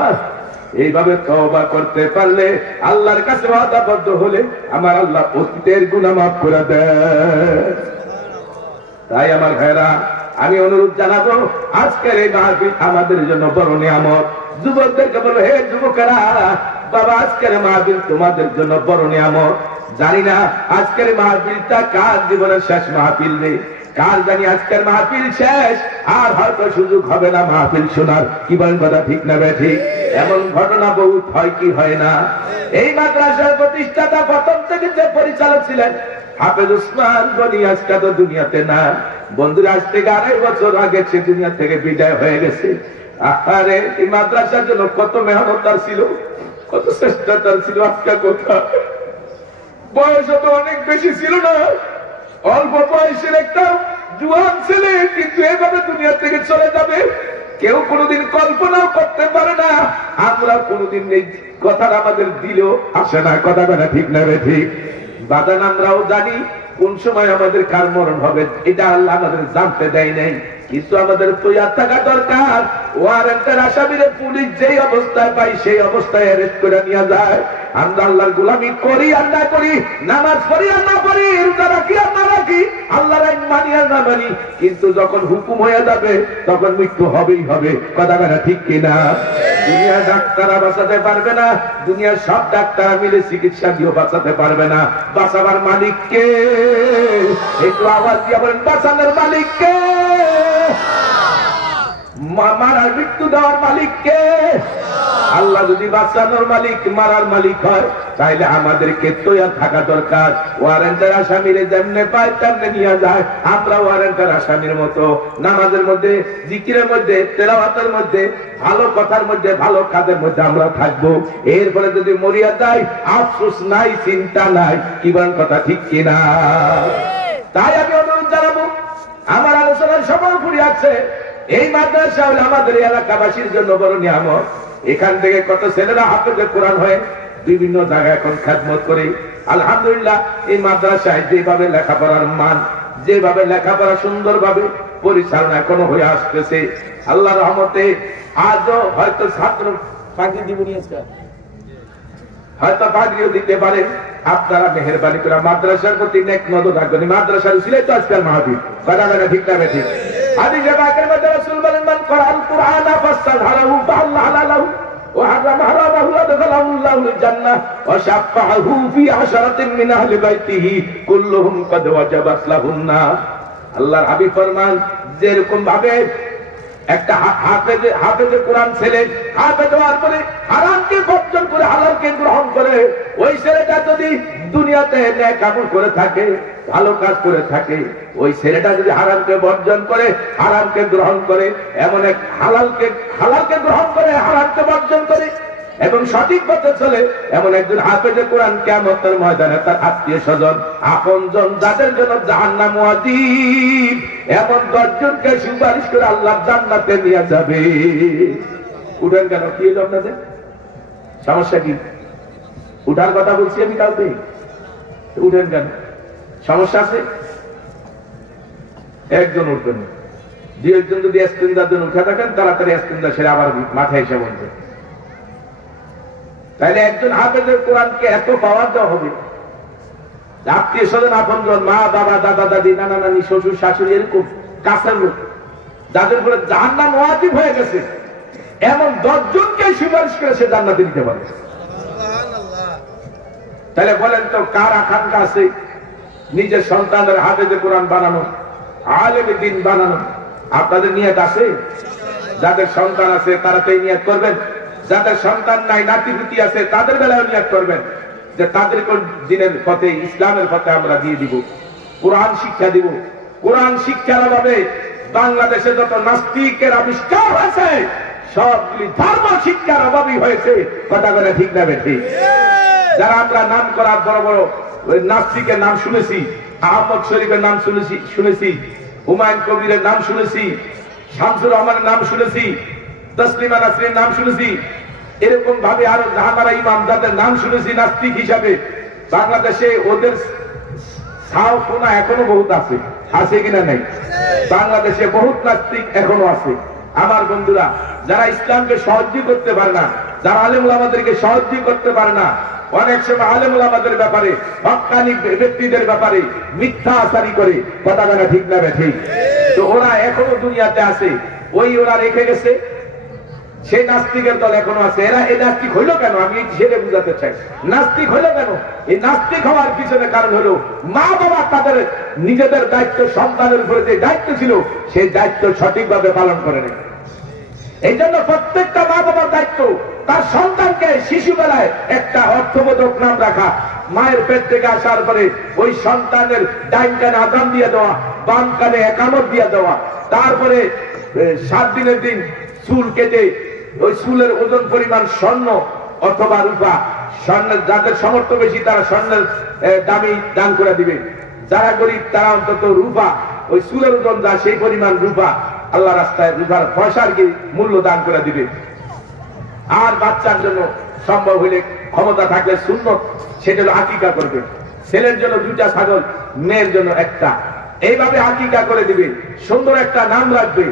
এইভাবে তওবা করতে পারলে, আল্লাহর কাছে ওয়াদাবদ্ধ হলে আমার আল্লাহ অতীতের গুনাহ মাফ করে দেয়। তাই আমার ভাইরা, আমি অনুরোধ জানাবো, আজকের এই মাহফিল আমাদের জন্য বড় নিয়ামত। যুবকদেরকে বলো, হে যুবকেরা, বাবা আজকের মাহফিল তোমাদের জন্য বড় নিয়ামত। জানি না আজকের মাহফিলটা কার জীবনের শেষ মাহফিল নেই, কার জানি আজকের মাহফিল শেষ, আর হয়তো সুযোগ হবে না মাহফিল শোনার। কি বলেন কথা ঠিক না ঠিক? এমন ঘটনা বহুত হয় কি হয় না। এই মাদ্রাসার প্রতিষ্ঠাতা প্রথম থেকে যে পরিচালক ছিলেন হাফেজ উসমান গনি, আজকে তো দুনিয়াতে না। বন্ধুরা, আজ থেকে 2.5 বছর আগে সে দুনিয়া থেকে বিদায় হয়ে গেছে। আরে এই মাদ্রাসার জন্য কত মেহনত তার ছিল, কত চেষ্টা তার ছিল। আজকে কোথা, বয়স তো অনেক বেশি ছিল না, অল্প বয়সের একটা জুয়ান ছেলে, কিন্তু এভাবে দুনিয়া থেকে চলে যাবে কেউ কোনোদিন কল্পনাও করতে পারে না। আমরা কোনোদিন এই কথাটা আমাদের দিলেও আসে না। কথা বলা ঠিক না ঠিক? বাদান আমরাও জানি কোন সময় আমাদের কার মরণ হবে, এটা আল্লাহ আমাদের জানতে দেয় নাই, কিন্তু আমাদের তৈয়ার থাকা দরকার। ওয়ারেন্টের আসামিরে পুলিশ যেই অবস্থায় পাই সেই অবস্থায় অ্যারেস্ট করে নিয়ে যায়। আমরা আল্লাহর গোলামি করি আর না করি, নামাজ পড়ি আর না পড়ি, রোজা রাখি আর না রাখি, আল্লাহর আইন মানি আর না মানি, কিন্তু যখন হুকুম হয়ে যাবে তখন মৃত্যু হবেই হবে। কথা বলা ঠিক কিনা? দুনিয়ার ডাক্তাররা বাঁচাতে পারবে না, দুনিয়ার সব ডাক্তার মিলে চিকিৎসা দিয়েও বাঁচাতে পারবে না। বাঁচাবার মালিককে একটু আওয়াজ দিয়ে বলেন, বাঁচানোর মালিককে, মারার মৃত্যু দেওয়ার মালিককে। আল্লাহ যদি বাঁচানোর মালিক, মারার মালিক হয়, তাইলে আমাদেরকে তৈয়ার থাকা দরকার। ওয়ারেন্টের আসামিরে যেমনে পায় তেমনে নিয়ে যায়। আমরা ওয়ারেন্টের আসামির মতো নামাজের মধ্যে, জিকিরের মধ্যে, তেলাওয়াতের মধ্যে, ভালো কথার মধ্যে, ভালো কাজের মধ্যে আমরা থাকবো। এরপরে যদি মরিয়া যায়, আফসোস নাই, চিন্তা নাই। কি বলেন কথা ঠিক কিনা? তাই আমি অনুরোধ জানাবো, আমার আলোচনার সময় ফুরিয়ে আছে। এই মাদ্রাসা হলো আমাদের এলাকাবাসীর জন্য বড় নিয়ামত। এখান থেকে কত ছেলেরা হাফেজে কোরআন হয়ে বিভিন্ন জায়গায় এখন খেদমত করে। আলহামদুলিল্লাহ, এই মাদ্রাসায় যেভাবে লেখাপড়ার মান, যেভাবে লেখাপড়া সুন্দরভাবে পরিচালনা এখনো হয়ে আসতেছে, আল্লাহর রহমতে আজও হয়তো ছাত্র পাখি দিবনি, হয়তো পাখিও দিতে পারে। আপনারা মেহেরবানি করে মাদ্রাসার প্রতি নেক নজর রাখবেন। মাদ্রাসার ছিল তো আজকের মাহফিল। কথা বলা ঠিক না ঠিক? হাদিসে পাকের মধ্যে রাসূল বলেন, মান কোরআন কুরআনা ফাসতাযহারাহু ফাআল্লাহু লাহু ওয়া হারাম হারামাহু আদখালাহু আল্লাহুল জান্নাহ ওয়া শাফাআহু ফি আশরাতিন মিন আহলি বাইতিহি কুল্লুহুম কদ ওয়াজাবাত লাহুন নার। আল্লাহর হাবিব ফরমান, যেরকম ভাবে একটা হাফেজে কোরআন ছেলে হাফেজ হওয়ার পরে হারামকে বর্জন করে হালালকে গ্রহণ করে, ওই ছেলেটা যদি দুনিয়াতে নেক আমল করে থাকে, ভালো কাজ করে থাকে, ওই ছেলেটা যদি হারামকে বর্জন করে, হারামকে গ্রহণ করে, এমন এক হালালকে গ্রহণ করে, হারামকে বর্জন করে এবং সঠিক পথে চলে, এমন একজন হাফেজে কোরআন কিয়ামতের ময়দানে তার আত্মীয় স্বজন, আপনজন, যাদের জন্য জাহান্নাম ওয়াজিব, এমন 10 জনকে সুপারিশ করে আল্লাহ জান্নাতে নিয়ে যাবে। উঠেন কেন? কি হলো আপনাদের সমস্যা? কি উঠার কথা বলছি আমি কাউকে? উঠেন কেন? সমস্যা আছে? একজন উঠবেন, 2 একজন যদি ইস্তেঞ্জার জন্য উঠে থাকেন, তাড়াতাড়ি ইস্তেঞ্জা সেরে আবার মাথায় এসে বলবেন। তাইলে একজন হাফেজের কোরআনকে এত পাওয়ার দেওয়া হবে, আত্মীয় স্বজন, আপনজন, মা বাবা, দাদা দাদি, নানা নানি, শ্বশুর শাশুড়ি, এরকম কাছের লোক, যাদের উপরে জাহান্নাম ওয়াজিব হয়ে গেছে, এমন 10 জনকে সুপারিশ করে সে জান্নাতে দিতে পারে। তাহলে বলেন তো, কার আকাঙ্ক্ষা আছে নিজের সন্তানের হাফেজে কোরআন বানানো, আলেমে দ্বীন বানানো? আপনাদের নিয়ত আছে? যাদের সন্তান আছে তারা তো এই নিয়ত করবেন। যাদের সন্তান নাই, নাতিপুতি আছে, তাদের বেলায় নিয়ত করবেন যে তাদেরকে দিনের পথে, ইসলামের পথে আমরা দিয়ে দিব, কোরআন শিক্ষা দিব, কোরআন শিক্ষার অভাবে বাংলাদেশে যত নাস্তিকের আবিষ্কার হয়েছে সবগুলি ধর্ম শিক্ষার অভাবই হয়েছে। কথা বলে ঠিক না ঠিক? যারা আমরা নাম করা বড় বড় নাস্তিকের নাম শুনেছি, আহমদ শরীফের নাম শুনেছি, হুমায়ুন কবিরের নাম শুনেছি, শামসুর রহমানের নাম শুনেছি, তসলিমা নাসরিনের নাম শুনেছি, এরকম ভাবে আরো জাহানারা ইমাম যাদের নাম শুনেছি নাস্তিক হিসাবে, বাংলাদেশে ওদের সাহসনা এখনো বহুত আছে। আছে কিনা নাই? বাংলাদেশে বহুত নাস্তিক এখনো আছে। আমার বন্ধুরা, যারা ইসলামকে সাহায্য করতে পারে না, যারা আলেম ওলামাদেরকে সাহায্য করতে পারে না, অনেক সময় আলেম ওলামাদের ব্যাপারে, হক্কানি ব্যক্তিদের ব্যাপারে মিথ্যা আচারি করে। কথা বলা ঠিক না ঠিক? তো ওরা এখনো দুনিয়াতে আছে, ওই ওরা রেখে গেছে, সেই নাস্তিকের দল এখনো আছে। এরা এই নাস্তিক হইল কেন? আমি সেটা বুঝাতে চাই। নাস্তিক হইল কেন? এই নাস্তিক হওয়ার পিছনে কারণ হলো মা বাবা তাদের নিজেদের দায়িত্ব, সন্তানের উপরে যে দায়িত্ব ছিল সেই দায়িত্ব সঠিকভাবে পালন করে নেই। এই জন্য প্রত্যেকটা মা বাবার দায়িত্ব তার সন্তানকে শিশুবেলায় একটা অর্থবোধক নাম রাখা, মায়ের পেট থেকে আসার পরে ওই সন্তানের ডাইন কানে আযান দিয়ে দেওয়া, বাম কানে একামত দিয়ে দেওয়া, তারপরে 7 দিনের দিন চুল কেটে ওই চুলের ওজন পরিমাণ স্বর্ণ অথবা রূপা, স্বর্ণের যাদের সামর্থ্য বেশি তারা স্বর্ণের দামি দান করে দিবে, যারা গরিব তারা অন্তত রূপা, ওই চুলের ওজন যা সেই পরিমাণ রূপা আল্লাহ রাস্তায় রূপার পয়সার কি মূল্য দান করে দিবে। আর বাচ্চার জন্য সম্ভব হইলে ক্ষমতা থাকলে সুন্নত, সেটা হলো আকিকা করবে। ছেলের জন্য 2টা ছাগল, মেয়ের জন্য 1টা, এইভাবে আকিকা করে দিবে, সুন্দর একটা নাম রাখবে।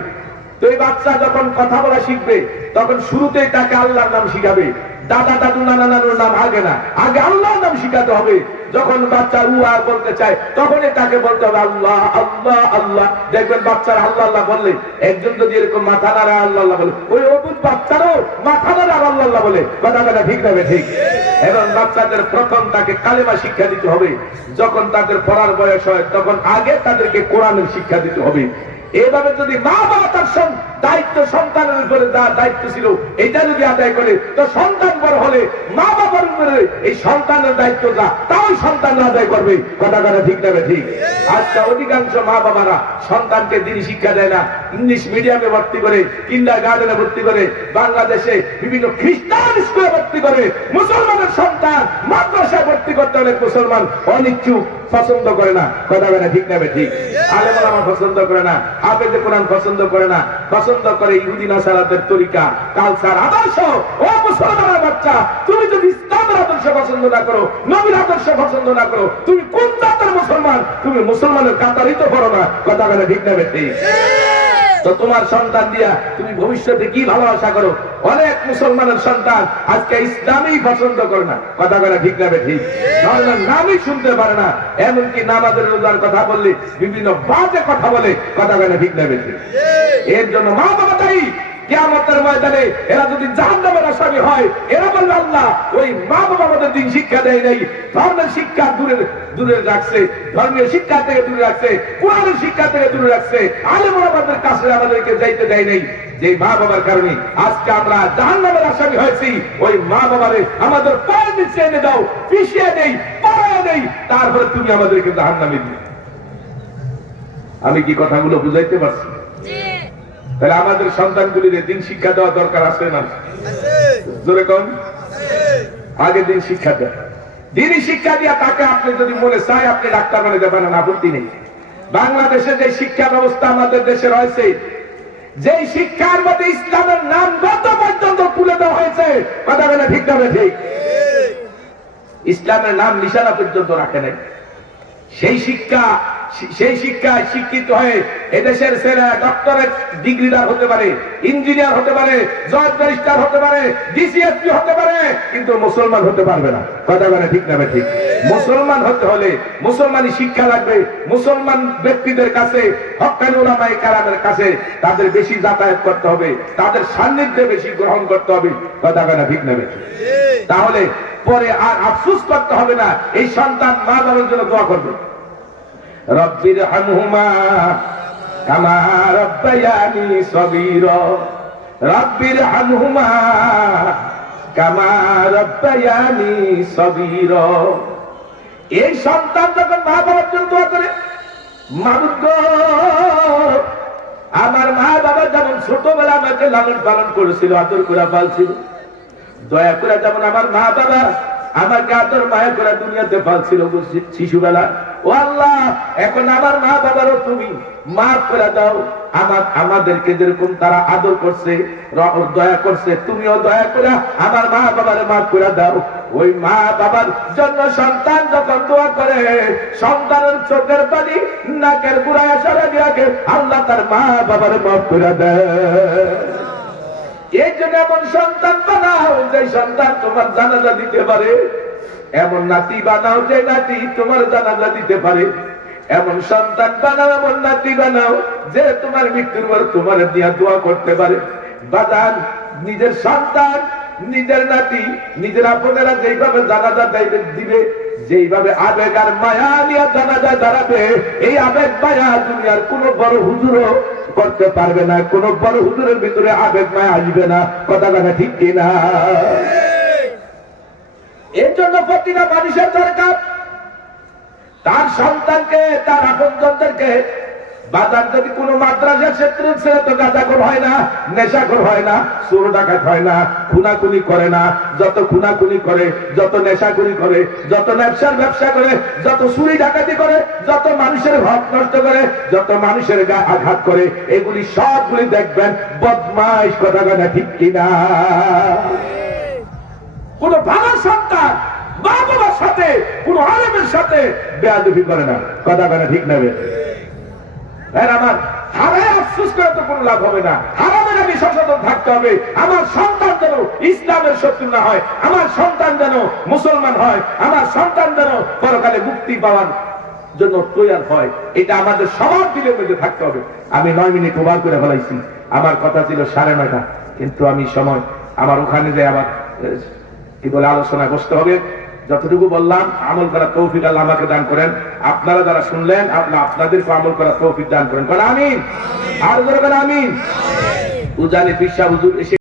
তো এই বাচ্চা যখন কথা বলা শিখবে তখন শুরুতেই তাকে আল্লাহর নাম শিখাবে। দাদা দাদু নানা নানুর নাম আগে না, আগে আল্লাহর নাম শিখাতে হবে। যখন বাচ্চা আর বলতে চায় তখনই তাকে বলতে হবে আল্লাহ আল্লাহ আল্লাহ। দেখবেন বাচ্চারা আল্লাহ আল্লাহ বললে, একজন যদি এরকম মাথা নাড়া আল্লাহ আল্লাহ বলে, ওই অবুধ বাচ্চারও মাথা নাড়া আল্লাহ আল্লাহ বলে। কথা বলা ঠিক না ঠিক? এবং বাচ্চাদের প্রথম তাকে কালেমা শিক্ষা দিতে হবে। যখন তাদের পড়ার বয়স হয় তখন আগে তাদেরকে কোরআনের শিক্ষা দিতে হবে। এইভাবে যদি মা বাবা তার দায়িত্ব, সন্তানের উপরে যা দায়িত্ব ছিল এটা যদি আদায় করে, তো সন্তান বড় হলে মা বাবার উপরে এই সন্তানের দায়িত্ব যা তাও সন্তান আদায় করবে। কথা কথা ঠিক না ঠিক? আজকে অধিকাংশ মা বাবারা সন্তানকে দিনই শিক্ষা দেয় না, ইংলিশ মিডিয়ামে ভর্তি করে, কিন্ডার গার্ডেনে ভর্তি করে, বাংলাদেশে বিভিন্ন খ্রিস্টান স্কুলে ভর্তি করে। মুসলমানের সন্তান মাদ্রাসায় ভর্তি করতে হলে মুসলমান অনিচ্ছুক, পছন্দ করে না। কথা বলে ঠিক না ঠিক? আলেম ওলামা পছন্দ করে না, হাফেজে কোরআন পছন্দ করে না, পছন্দ করে ইহুদি নাসারাদের তরিকা, কালচার, আদর্শ। ও মুসলমানের বাচ্চা, তুমি যদি ইসলামের আদর্শ পছন্দ না করো, নবীর আদর্শ পছন্দ না করো, তুমি কোন জাতের মুসলমান? তুমি মুসলমানের কাতারই তো করো না। কথা বলে ঠিক না ঠিক? তো তোমার সন্তান দিয়া তুমি ভবিষ্যতে কি ভালো আশা করো? অনেক মুসলমানের সন্তান আজকে ইসলামই পছন্দ করে না। কথা বলে ঠিক না ঠিক? নামই শুনতে পারে না, এমনকি নামাজের রোজার কথা বললে বিভিন্ন বাজে কথা বলে। কথা বলে ঠিক না ঠিক? এর জন্য মা বাবা দায়ী। কিয়ামতের ময়দানে এরা যদি জাহান্নামের আসামি হয়, এরা বলবে আল্লাহ ওই মা বাবা আমাদের দিন শিক্ষা দেয় নাই, ধর্মের শিক্ষা দূরে রাখছে, ধর্মীয় শিক্ষা থেকে দূরে রাখছে, কোরআনের শিক্ষা থেকে দূরে রাখছে, আলেম ওলামাদের কাছে আমাদেরকে যাইতে দেয় নাই। যে মা বাবার কারণে আজকে আমরা জাহান্নামের আসামি হয়েছি। ওই মা বাবারে আমাদের পায়ের নিচে এনে দাও, পিছিয়ে নেই, পড়ায় নেই, তারপরে তুমি আমাদেরকে জাহান্নামে দিও। আমি কি কথাগুলো বুঝাইতে পারছি? তাহলে আমাদের সন্তানগুলির দিন শিক্ষা দেওয়া দরকার আছে না? জোরে কম। আগে দিন শিক্ষা দেয়, দিনই শিক্ষা দিয়া তাকে আপনি যদি মনে চায় আপনি ডাক্তার বানাতে পারেন, আপত্তি নেই। বাংলাদেশে যে শিক্ষা ব্যবস্থা আমাদের দেশে রয়েছে, যে শিক্ষার মধ্যে ইসলামের নাম গত পর্যন্ত তুলে দেওয়া হয়েছে, কথা বলে ঠিক না ঠিক? ইসলামের নাম নিশানা পর্যন্ত রাখে নাই। সেই শিক্ষায় শিক্ষিত হয়ে এদেশের ছেলে ডক্টরেট ডিগ্রিদার হতে পারে, ইঞ্জিনিয়ার হতে পারে, জজ ব্যারিস্টার হতে পারে, ডিসিএসপি হতে পারে, কিন্তু মুসলমান হতে পারবে না। কথা বলে ঠিক না ঠিক? মুসলমান হতে হলে মুসলমানি শিক্ষা লাগবে। মুসলমান ব্যক্তিদের কাছে, হক্কানি উলামায়ে কেরামের কাছে তাদের বেশি যাতায়াত করতে হবে, তাদের সান্নিধ্যে বেশি গ্রহণ করতে হবে। কথা বলে ঠিক না ঠিক? তাহলে পরে আর আফসোস করতে হবে না। এই সন্তান মা বাবার জন্য দোয়া করবে, রব্বির হামহুমা কামা রাব্বায়ানি সগীরা, রব্বির হামহুমা কামা রাব্বায়ানি সগীরা। এই সন্তান যখন মা বাবার জন্য দোয়া করে, মাবুদ গো, আমার মা বাবা যেমন ছোটবেলা আমাকে লালন পালন করেছিল, আদর করে পালছিল, দয়া করে যেমন আমার মা বাবা আমাকে আদর মায়া করে দুনিয়াতে পালছিল শিশুবেলা, ও আল্লাহ এখন আমার মা বাবারও তুমি মাফ করে দাও। আমাদেরকে যেরকম তারা আদর করছে, দয়া করছে, তুমিও দয়া করে আমার মা বাবার মাফ করে দাও। ওই মা বাবার জন্য সন্তান যখন দোয়া করে, সন্তানের চোখের পানি নাকের গুড়ায় আসার আগে আল্লাহ তার মা বাবার মাফ করে দেয়। এই জন্য এমন সন্তান বানাও যে সন্তান তোমার জানাজা দিতে পারে, এমন নাতি বানাও যে নাতি তোমার জানাজা দিতে পারে, এমন সন্তান বানাও, এমন নাতি বানাও যে তোমার মৃত্যুর পর তোমার দিয়া দোয়া করতে পারে। বাজান, নিজের সন্তান, নিজের নাতি, নিজের আপনারা যেইভাবে জানাজা দিবে, যেইভাবে আবেগ আর মায়া নিয়ে জানাজায় দাঁড়াবে, এই আবেগ মায়া দুনিয়ার কোন বড় হুজুরও করতে পারবে না। কোন বড় হুজুরের ভিতরে আবেগ মায়া আসবে না। কথা কথা ঠিক কিনা? এর জন্য প্রতিটা মানুষের দরকার তার সন্তানকে, তার আপনজনদেরকে, বাজার যদি কোন মাদ্রাসার ক্ষেত্রে ছেলে তো গাঁজাখোর হয় না, নেশাখোর হয় না, চোর ডাকাত হয় না, খুনাখুনি করে না। যত খুনাখুনি করে, যত নেশাখুনি করে, যত ব্যবসা করে, যত চুরি ডাকাতি করে, যত মানুষের হক নষ্ট করে, যত মানুষের গায়ে আঘাত করে, এগুলি সবগুলি দেখবেন বদমাইশ। কথা কথা ঠিক কিনা? কোন ভালো সন্তান মা বাবার সাথে, কোন আলেমের সাথে বেয়াদবি করে না। কথা কথা ঠিক নেবে আমার হারায় আফসোস করে তো কোনো লাভ হবে না। হারামের আমি সচেতন থাকতে হবে। আমার সন্তান যেন ইসলামের শত্রু না হয়, আমার সন্তান যেন মুসলমান হয়, আমার সন্তান যেন পরকালে মুক্তি পাওয়ার জন্য তৈরি হয়। এটা আমাদের সবার দিলের মধ্যে থাকতে হবে। আমি 9 মিনিট ওভার করে ফেলাইছি। আমার কথা ছিল 9:30, কিন্তু আমি সময় আমার ওখানে যে আবার কি বলে আলোচনা বসতে হবে। যতটুকু বললাম আমল করার তৌফিক আল্লাহ আমাকে দান করেন। আপনারা যারা শুনলেন আপনাদেরকে আমল করার তৌফিক দান করেন। আমিন। আর আমিন। উজানি পিসা হুজুর এসে